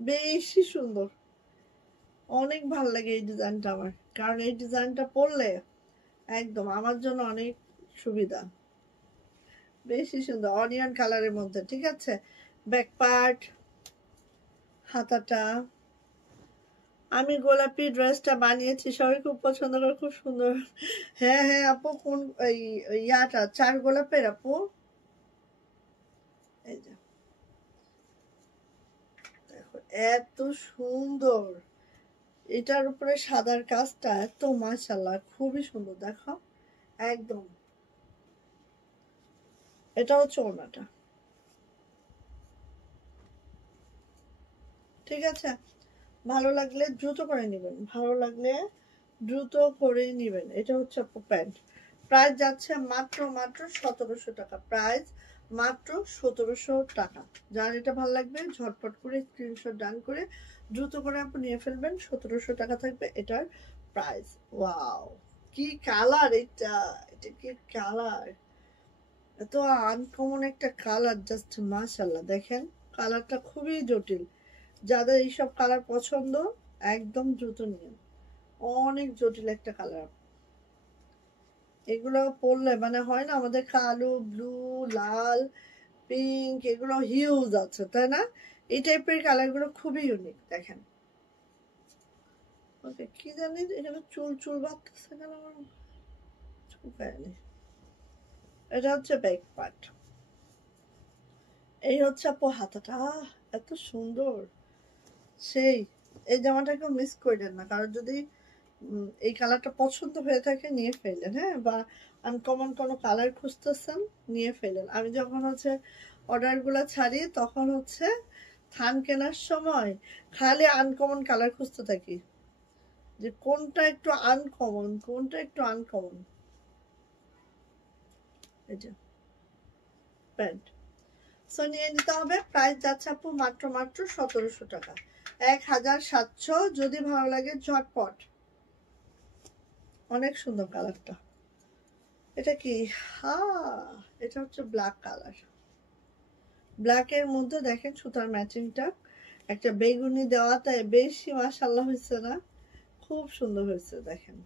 বেশি সুন্দর, অনেক ভালো লাগে এই ডিজাইনটা আমার, কারণ এই ডিজাইনটা পরলে একদম আমার জন্য অনেক সুবিধা। বেশি সুন্দর অনিয়ন কালারের মধ্যে, ঠিক আছে। ব্যাক পার্ট, হাতাটা। আমি গোলাপি ড্রেসটা বানিয়েছি, সবাই খুব পছন্দ করে, খুব সুন্দর। হ্যাঁ হ্যাঁ আপু, কোন এই ইয়াটা চার গোলাপের আপু, এই যে দেখো এত সুন্দর। এটার উপরে সাদার কাজটা এত মাশাআল্লাহ, খুবই সুন্দর দেখো একদম। এটা হচ্ছে ওড়নাটা, ঠিক আছে। ভালো লাগলে দ্রুত করে নেবেন, ভালো লাগলে দ্রুত করে নেবেন। এটা হচ্ছে আপু প্যান্ট, প্রাইস যাচ্ছে মাত্র মাত্র 1700 টাকা। প্রাইস মাত্র 1700 টাকা। যার এটা ভালো লাগবে ঝটপট করে স্ক্রিনশট ডান করে দ্রুত করে আপনি নিয়ে ফেলবেন। 1700 টাকা থাকবে এটার প্রাইস। ওয়াও কি কালার এটা, এটা কি কালার, এত আনকমন একটা কালার, জাস্ট মাশাআল্লাহ। দেখেন কালারটা খুবই জটিল, যাদের এইসব কালার পছন্দ একদম দ্রুত নিন। অনেক জটিল একটা কালার, এগুলো পরলে মানে হয় না আমাদের কালো, ব্লু, লাল, পিঙ্ক, এগুলো হিউজ আছে তাই না। এই টাইপের কালারগুলো খুবই ইউনিক। দেখেন ওকে, কি জানি এখানে চুল চুল বাঁধতেছে কেন আমার, চুলকায়নি। এটা হচ্ছে ব্যাক পার্ট, এই হচ্ছে আপু হাতাটা। এত সুন্দর সেই। এই জামাটাকে মিস করলেন না, কারণ যদি এই কালারটা পছন্দ হয়ে থাকে নিয়ে ফেলেন। হ্যাঁ, বা আনকমন কোনো কালার খুঁজতেছেন নিয়ে ফেলেন। আমি যখন হচ্ছে অর্ডারগুলো ছাড়ি তখন হচ্ছে থান কেনার সময় খালি আনকমন কালার খুঁজতে থাকি, যে কোনটা একটু আনকমন, কোনটা একটু আনকমন। এই যে প্যান্ট, সো নিয়ে নিতে হবে। প্রাইস যাচ্ছে আপু মাত্র 1700 টাকা, 1700। যদি ভালো লাগে ঝটপট। অনেক সুন্দর কালারটা। এটা কি? এটা হচ্ছে ব্ল্যাক কালার। ব্ল্যাকের মধ্যে দেখেন সুতার ম্যাচিংটা একটা বেগুনি দেওয়া, তাই বেশি মাশাআল্লাহ হয়েছে না? খুব সুন্দর হয়েছে দেখেন।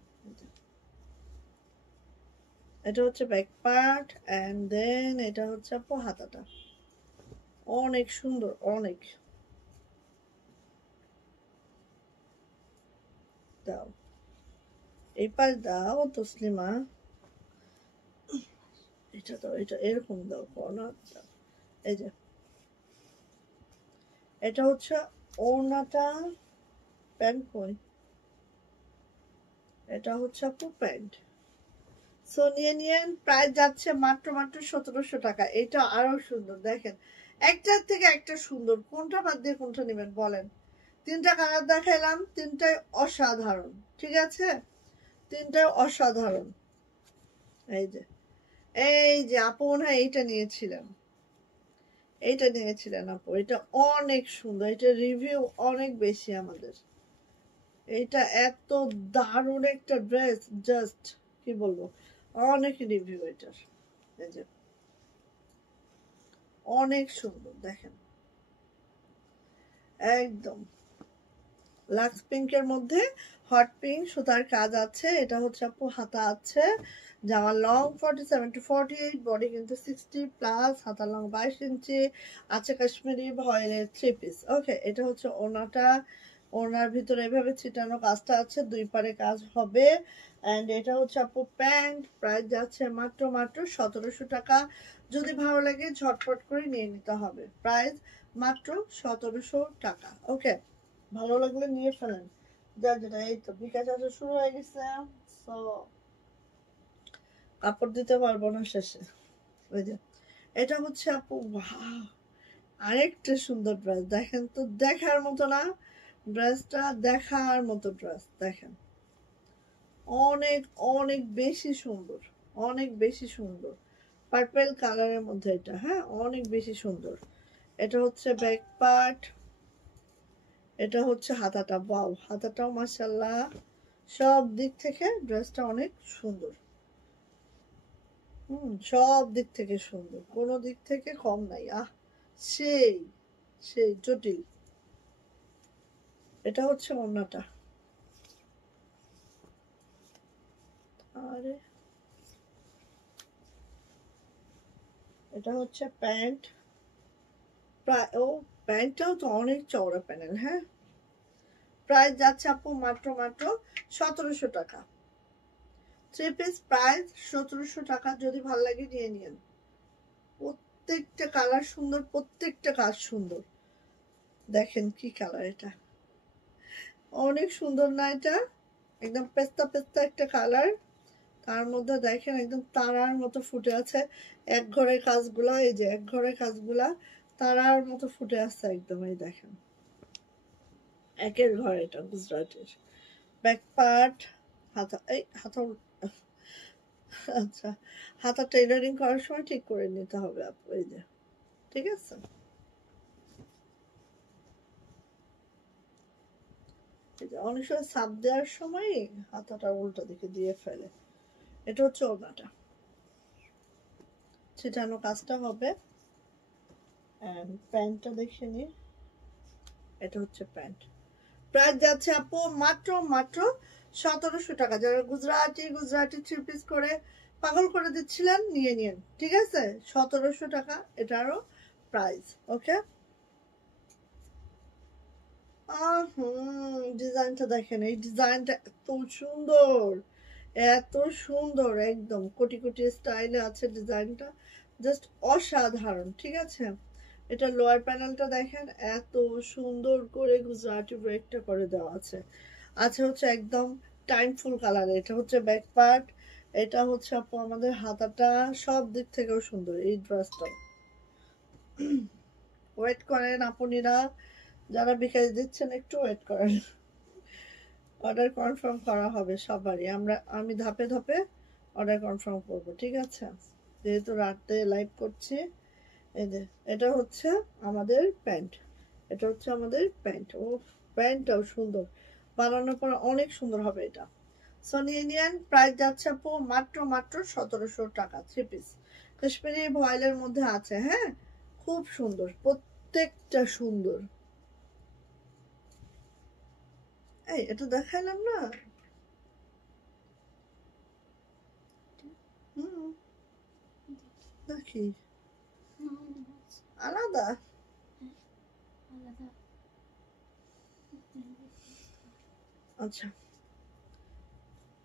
এটা হচ্ছে ব্যাক পার্ট, এন্ড দেন এটা হচ্ছে আপু হাতাটা। অনেক সুন্দর, অনেক। দাও এই পাশ দাও তসলিমা, এটা দাও, এটা এরকম দাও, কর্নার দাও। এই যে এটা হচ্ছে ওড়নাটা, প্যান্ট কই, এটা হচ্ছে আপু প্যান্ট। সো নিয়ে নিয়েন। প্রাইস যাচ্ছে মাত্র 1700 টাকা। এটা আরো সুন্দর দেখেন, একটার থেকে একটা সুন্দর। কোনটা বাদ দিয়ে কোনটা নেবেন বলেন? তিনটা কালার দেখাইলাম, তিনটাই অসাধারণ, ঠিক আছে? তিনটাই অসাধারণ। এই যে আপু মনে হয় এইটা নিয়েছিলেন, এইটা নিয়েছিলেন আপু। এটা অনেক সুন্দর, এটা রিভিউ অনেক বেশি আমাদের। এটা এত দারুণ একটা ড্রেস, জাস্ট কি বলবো, অনেক রিভিউ এটার। এই যে অনেক সুন্দর দেখেন, একদম লাক্স পিঙ্কের মধ্যে হট পিঙ্ক সুতার কাজ আছে। এটা হচ্ছে আপু হাতা আছে, জামা লং 47 to 48, বডি কিন্তু 60 প্লাস, হাতা লং 22 ইঞ্চি আছে, কাশ্মীরি ভয়েলের 3 পিস। ওকে, এটা হচ্ছে ওনাটা। ওনার ভিতরে এভাবে ছিটানো কাজটা আছে, দুই পারে কাজ হবে। অ্যান্ড এটা হচ্ছে আপু প্যান্ট। প্রাইস যাচ্ছে মাত্র 1700 টাকা। যদি ভালো লাগে ঝটপট করে নিয়ে নিতে হবে। প্রাইস মাত্র 1700 টাকা। ওকে, ভালো লাগলে নিয়ে ফেলেন। যা যেটা, এই তো বিকাশ আসা শুরু হয়ে গেছে, তো কাপড় দিতে পারবো না শেষে। ওই যে এটা হচ্ছে আপু, আরেকটা সুন্দর ড্রেস দেখেন তো, দেখার মতো না? ড্রেসটা দেখার মতো ড্রেস দেখেন, অনেক অনেক বেশি সুন্দর, অনেক বেশি সুন্দর। পার্পেল কালারের মধ্যে এটা, হ্যাঁ অনেক বেশি সুন্দর। এটা হচ্ছে ব্যাক পার্ট, এটা হচ্ছে হাতাটা। বাও, হাতাটাও মাশাআল্লাহ, সব দিক থেকে ড্রেসটা অনেক সুন্দর। সব দিক থেকে সুন্দর, কোনো দিক থেকে কম নাই। সেই সেই জটিল। এটা হচ্ছে ওড়নাটা, আরে এটা হচ্ছে প্যান্ট। প্রায় ও, প্যান্টটাও তো অনেক চওড়া প্যানেল, হ্যাঁ। প্রাইস যাচ্ছে আপু মাত্র 1700 টাকা। 3 পিস প্রাইস 1700 টাকা। যদি ভালো লাগে নিয়ে নিন। প্রত্যেকটা কালার সুন্দর, প্রত্যেকটা কাজ সুন্দর। দেখেন কি কালার এটা, অনেক সুন্দর না? এটা একদম পেস্তা পেস্তা একটা কালার, তার মধ্যে দেখেন একদম তারার মতো ফুটে আছে এক ঘরের কাজগুলা। এই যে এক ঘরের কাজগুলা তারার মতো ফুটে আছে একদম। এই দেখেন একের ঘর, এটা গুজরাটের। ব্যাক পার্ট, হাতা, এই হাতা, আচ্ছা হাতা টেইলারিং করার সময় ঠিক করে নিতে হবে আপু। এই যে ঠিক আছে, এই যে অনেক সময় সাপ দেওয়ার সময় হাতাটা উল্টো দিকে দিয়ে ফেলে। এটা হচ্ছে ওড়নাটা, ছিটানো কাজটা হবে। প্যান্টটা দেখে নি, এটা হচ্ছে প্যান্ট। প্রাইস যাচ্ছে আপু মাত্র 1700 টাকা। যারা গুজরাটি গুজরাটি 3 পিস করে পাগল করে দিচ্ছিলেন, নিয়ে নিন, ঠিক আছে? 1700 টাকা এটারও প্রাইস। ওকে, ডিজাইনটা দেখেন, এই ডিজাইনটা এত সুন্দর, এত সুন্দর, একদম কোটি কোটি স্টাইলে আছে ডিজাইনটা, জাস্ট অসাধারণ, ঠিক আছে? এটা লোয়ার প্যানেলটা দেখেন, এত সুন্দর করে গুজরাটি ব্রেকটা করে দেওয়া আছে। আচ্ছা হচ্ছে একদম টাইম ফুল কালার। এটা হচ্ছে ব্যাক পার্ট, এটা হচ্ছে আপু আমাদের হাতাটা, সব দিক থেকেও সুন্দর এই ড্রেসটা। ওয়েট করেন আপুনিরা, যারা বিকাশ দিচ্ছেন একটু ওয়েট করেন, অর্ডার কনফার্ম করা হবে সবারই। আমি ধাপে ধাপে অর্ডার কনফার্ম করব, ঠিক আছে? যেহেতু রাতে লাইভ করছি। এই যে এটা হচ্ছে আমাদের প্যান্ট, এটা হচ্ছে আমাদের প্যান্ট। ও প্যান্টটাও সুন্দর, বানানোর পর অনেক সুন্দর হবে এটা। সো নিয়ে নিন, প্রাইস যাচ্ছে আপু মাত্র 1700 টাকা। 3 পিস কাশ্মীরি ভয়েলের মধ্যে আছে, হ্যাঁ খুব সুন্দর, প্রত্যেকটা সুন্দর। এই এটা দেখাইলাম না? হুম, দেখি আলাদা। আচ্ছা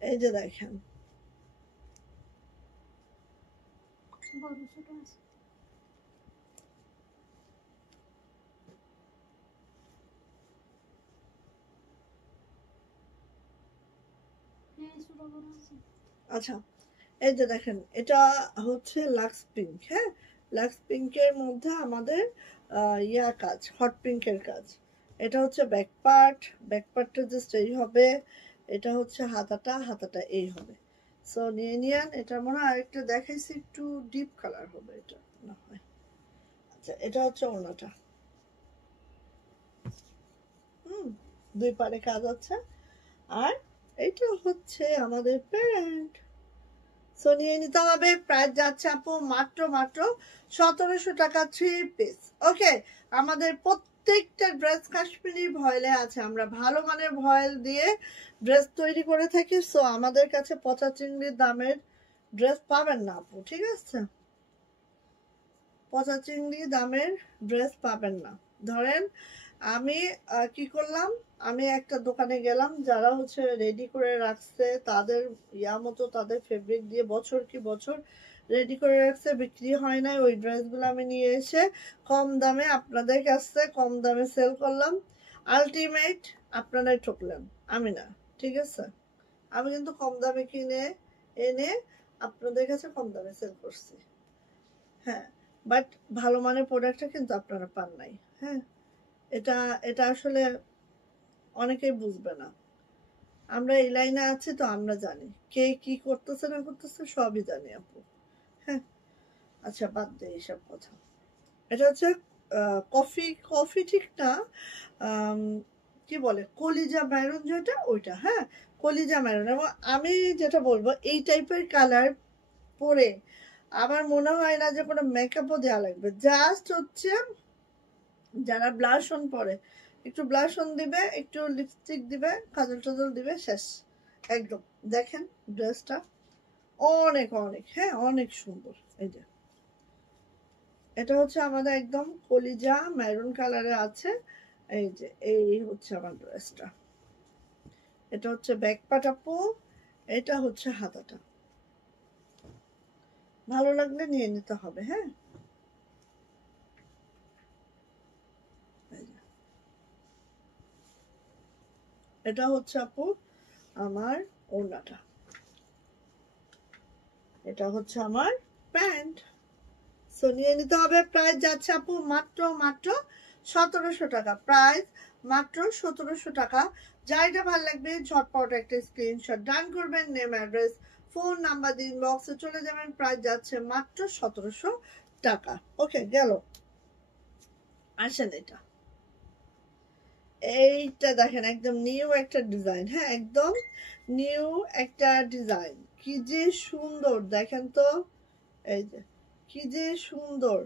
এই যে দেখেন, বড় ছোট আছে। হ্যাঁ ছোট বড় আছে। আচ্ছা এই যে দেখেন, এটা হচ্ছে লাক্স পিঙ্ক, হ্যাঁ লাক্স পিঙ্কের মধ্যে আমাদের ইয়া কাজ, হট পিঙ্কের কাজ। এটা হচ্ছে ব্যাক পার্ট, ব্যাক পার্টটা জাস্ট এই হবে। এটা হচ্ছে হাতাটা, হাতাটা এই হবে। সো নিয়ে নিন, এটা মনে হয় আরেকটা দেখাইছি একটু ডিপ কালার হবে এটা না হয়। আচ্ছা এটা হচ্ছে ওড়নাটা, দুই পারে কাজ আছে। আর এটা হচ্ছে আমাদের প্যান্ট। সো নিয়ে নিতে হবে, প্রাইস যাচ্ছে আপু মাত্র 1700 টাকা 3 পিস। ওকে, আমাদের প্রত্যেকটা ড্রেস কাশ্মীরি ভয়েলে আছে, আমরা ভালো মানের ভয়েল দিয়ে ড্রেস তৈরি করে থাকি। সো আমাদের কাছে পচা চিংড়ির দামের ড্রেস পাবেন না আপু, ঠিক আছে? পচা চিংড়ি দামের ড্রেস পাবেন না। ধরেন আমি কি করলাম, আমি একটা দোকানে গেলাম, যারা হচ্ছে রেডি করে রাখছে, তাদের ইয়া মতো তাদের ফেব্রিক দিয়ে বছর কি বছর রেডি করে রাখছে, বিক্রি হয় নাই, ওই ড্রেসগুলো আমি নিয়ে এসে কম দামে আপনাদের কাছে কম দামে সেল করলাম। আলটিমেট আপনারাই ঠকলেন, আমি না, ঠিক আছে? আমি কিন্তু কম দামে কিনে এনে আপনাদের কাছে কম দামে সেল করছি, হ্যাঁ। বাট ভালো মানের প্রোডাক্টটা কিন্তু আপনারা পান নাই, হ্যাঁ। এটা এটা আসলে অনেকেই বুঝবে না। আমরা এই লাইনে আছি তো আমরা জানি কে কি করতেছে না করতেছে, সবই জানি আপু, হ্যাঁ। আচ্ছা বাদ দে এইসব কথা। এটা হচ্ছে কফি, কফি ঠিক না, কি বলে কলিজা মেরুন যেটা, ওইটা, হ্যাঁ কলিজা মেরুন। এবং আমি যেটা বলবো, এই টাইপের কালার পরে আমার মনে হয় না যে কোনো মেকআপও দেওয়া লাগবে। জাস্ট হচ্ছে যারা ব্লাশ অন পরে একটু ব্লাশ অন দিবে, একটু লিপস্টিক দিবে, কাজল টাজল দিবে, শেষ একদম। দেখেন ড্রেসটা অনেক অনেক, হ্যাঁ অনেক সুন্দর। এই যে এটা হচ্ছে আমাদের একদম কলিজা মেরুন কালারে আছে। এই যে এই হচ্ছে আমার ড্রেসটা, এটা হচ্ছে ব্যাক পার্ট আপু, এটা হচ্ছে হাতাটা। ভালো লাগলে নিয়ে নিতে হবে, হ্যাঁ। এটা হচ্ছে আপু আমার ওড়নাটা, এটা হচ্ছে আমার প্যান্ট। সো নিয়ে নিতে হবে, প্রাইস যাচ্ছে আপু মাত্র 1700 টাকা। প্রাইস মাত্র 1700 টাকা। যাইটা ভালো লাগবে ঝটপট একটা স্ক্রিনশট ডান করবেন, নেম অ্যাড্রেস ফোন নাম্বার দিন, বক্সে চলে যাবেন। প্রাইস যাচ্ছে মাত্র 1700 টাকা। ওকে গেল। আসেন এটা, এইটা দেখেন একদম নিউ একটা ডিজাইন, হ্যাঁ একদম নিউ একটা ডিজাইন, কি যে সুন্দর দেখেন তো। এই যে কি যে সুন্দর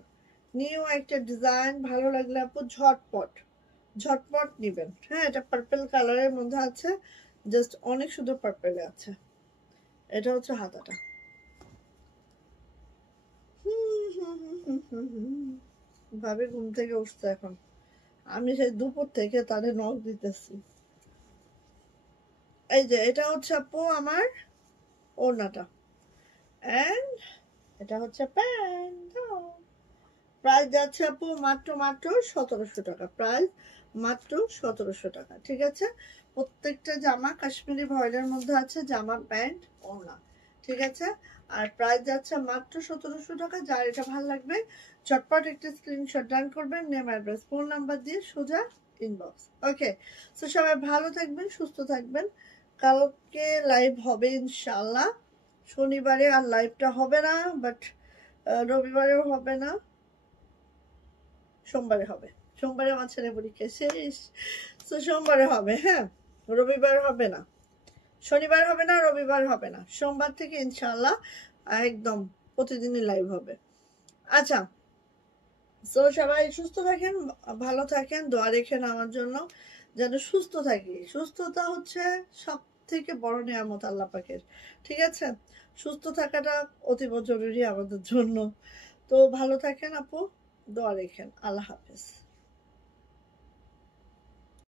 নিউ একটা ডিজাইন, ভালো লাগলে আপু ঝটপট ঝটপট নিবেন, হ্যাঁ। এটা পার্পল কালারের মধ্যে আছে, জাস্ট অনেক সুন্দর পার্পেলে আছে। এটা হচ্ছে হাতাটা। ভাবে ঘুম থেকে উঠছে এখন, আমি সেই দুপুর থেকে তাদের নখ দিতেছি। এই যে এটা হচ্ছে আপু আমার ওড়নাটা, এন্ড এটা হচ্ছে প্যান্ট। প্রাইস যাচ্ছে আপু মাত্র 1700 টাকা। প্রাইস মাত্র 1700 টাকা, ঠিক আছে? প্রত্যেকটা জামা কাশ্মীরি ভয়েলের মধ্যে আছে, জামা প্যান্ট ওড়না, ঠিক আছে? আর প্রাইস যাচ্ছে মাত্র 1700 টাকা। যার এটা ভালো লাগবে চটপট একটা স্ক্রিনশট ডান করবেন, নেম অ্যাড্রেস ফোন নাম্বার দিয়ে সোজা ইনবক্স। ওকে, তো সবাই ভালো থাকবেন, সুস্থ থাকবেন। কালকে লাইভ হবে ইনশাল্লাহ। শনিবারে আর লাইভটা হবে না, বাট রবিবারেও হবে না, সোমবারে হবে। সোমবারে আমার ছেলে পরীক্ষা শেষ, তো সোমবারে হবে। হ্যাঁ, রবিবার হবে না, শনিবার হবে না, রবিবার হবে না, সোমবার থেকে ইনশাল্লাহ একদম প্রতিদিনই লাইভ হবে। আচ্ছা, তো সবাই সুস্থ থাকেন, ভালো থাকেন, দোয়া রেখেন আমার জন্য যেন সুস্থ থাকি। সুস্থতা হচ্ছে সব থেকে বড় নিয়ামত আল্লাহ পাকের, ঠিক আছে? সুস্থ থাকাটা অতীব জরুরি আমাদের জন্য। তো ভালো থাকেন আপু, দোয়া রেখেন। আল্লাহ হাফেজ।